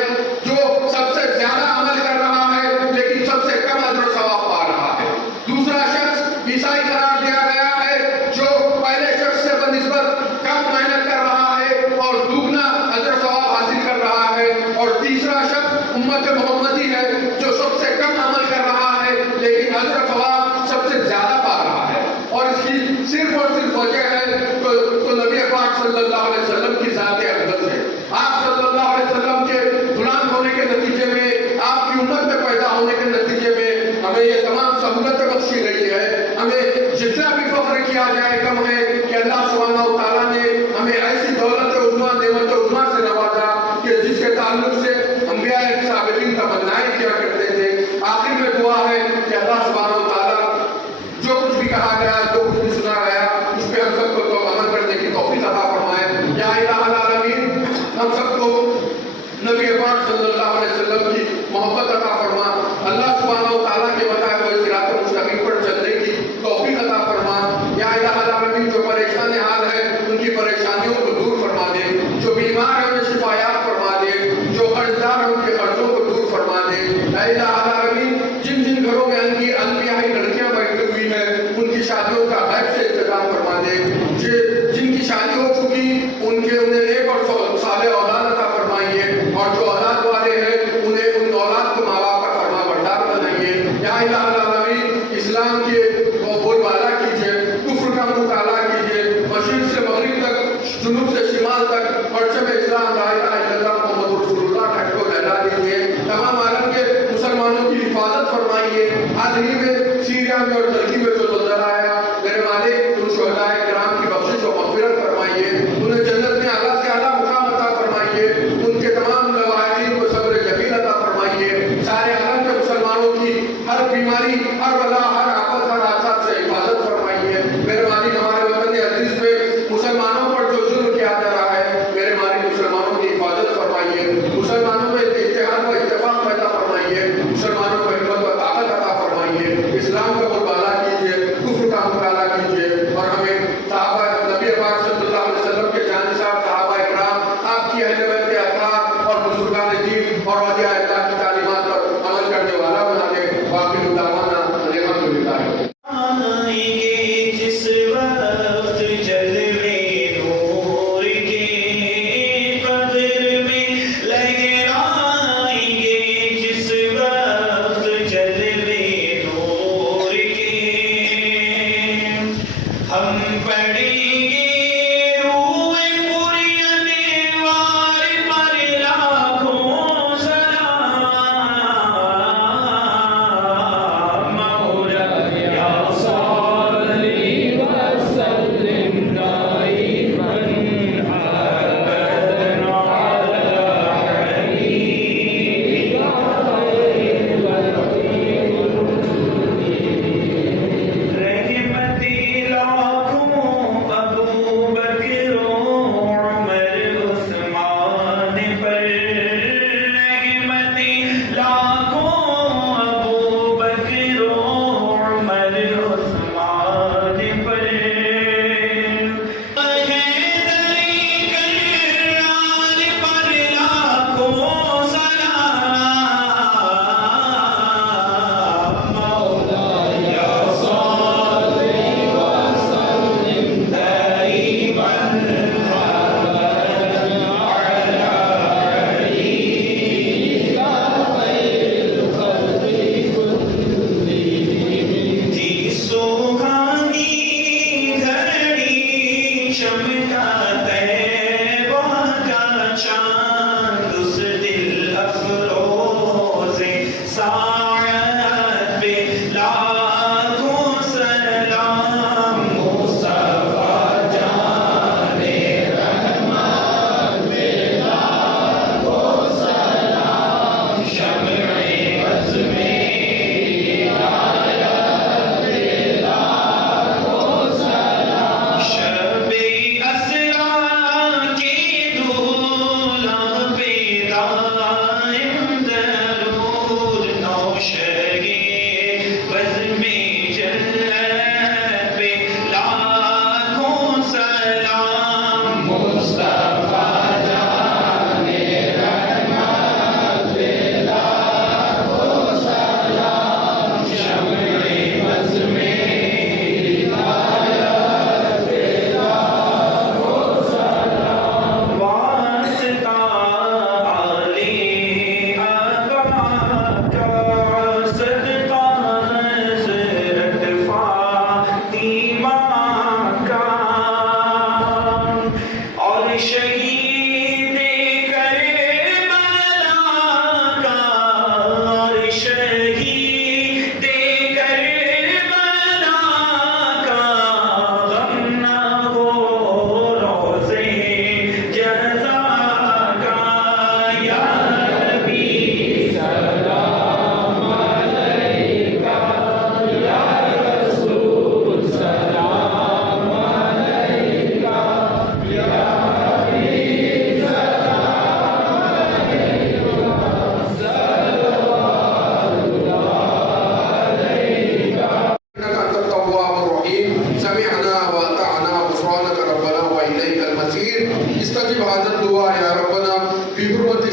جو سب سے زیادہ عمل کر رہا ہے لیکن سب سے کم اجر و ثواب پا رہا ہے۔ دوسرا شخص عیسائی قرار دیا گیا ہے جو پہلے شخص سے بنسبت کم محنت کر رہا ہے اور دگنا اجر و ثواب حاصل کر رہا ہے۔ اور تیسرا شخص امت محمدی ہے جو سب سے کم عمل کر رہا ہے لیکن اجر و ثواب سب سے زیادہ پا رہا ہے۔ اور اس کی صرف اور صرف وجہ ہے تو نبی پاک صلی اللہ علیہ وسلم کی ذات اقدس ہے۔ آپ صلی اللہ علیہ وسلم کے غلام ہونے کے نتیجے میں، آپ کی امت میں پیدا ہونے کے نتیجے میں ہمیں یہ تمام سہولتیں بخشی گئی ہے۔ ہمیں جتنا بھی فخر کیا جائے کم ہے کہ اللہ سبحانہ و تعالیٰ نے ہمیں ایسی دولت عظمیٰ، نعمت عظمیٰ سے نوازا کہ جس کے تعلق سے انبیاء سابقین تمنائیں کیا کرتے تھے۔ آخر میں دعا ہے کہ اللہ سبحانہ و تعالیٰ جو کچھ بھی کہا گیا، جو کچھ بھی سنا گیا، اس پہ ہم سب کو تو عمل کرنے کی توفیق عطا فرمائے۔ یا الہ العالمین ہم سب کو نبی پاک صلی اللہ علیہ وسلم کی محبت عطا فرما، اللہ سبحانہ و تعالیٰ کے بتائے ہوئے صراط مستقیم پر چلنے کی توفیق عطا فرما۔ یا الہ العالمین جو پریشان حال ہے ان کی پریشانیوں کو دور فرما دے، جو بیمار ہیں انہیں شفایات فرما دے، جو قرضدار ہیں ان کے قرضوں کو دور فرما دے۔ یا الہ العالمین جن جن گھروں میں انبیائی لڑکیاں بیٹھی ہوئی ہیں ان کی شادیوں کا غیب سے انتظام فرما دے، جن کی شادی ہو چکی انہیں نیک اور صالح اولاد عطا فرمائیے، اور جو اولاد والے ہیں انہیں ان اولاد کو ماں باپ کا فرما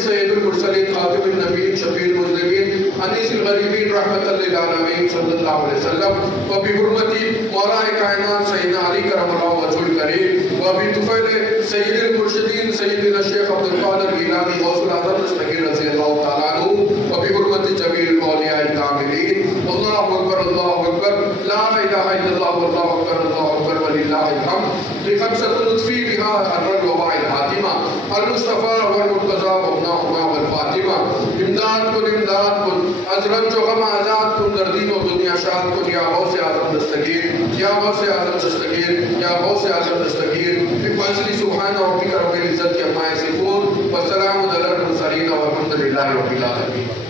سید المرسلین خاتم النبیین شفیع المذنبین انیس الغریبین رحمۃ للعالمین صلی اللہ علیہ وسلم وبحرمتی مولا کائنات سیدنا علی کرم اللہ وجہ الکریم وبطفیل سید المرشدین سیدنا الشیخ عبد القادر گیلانی غوث الاعظم دستگیر رضی اللہ تعالیٰ عنہ وبحرمت جمیع الاولیاء الکاملین اللہ اکبر لا الہ الا اللہ واللہ اکبر وللہ الحمد لخمسة نطفی بها الرد وباء الحاتمہ المصطفیٰ والمرتضیٰ وابناہما والفاطمہ امداد کن حضرت جو غم آزاد کن در دین و دنیا شاد کن یا غوث اعظم دستگیر یا غوث اعظم دستگیر یا غوث اعظم دستگیر بفضل سبحان ربک رب العزت عما یصفون والسلام علی المرسلین والحمد للہ رب العالمین.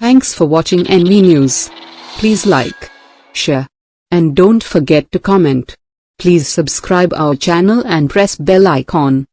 Thanks for watching NV News. Please like, share, and don't forget to comment. Please subscribe our channel and press bell icon.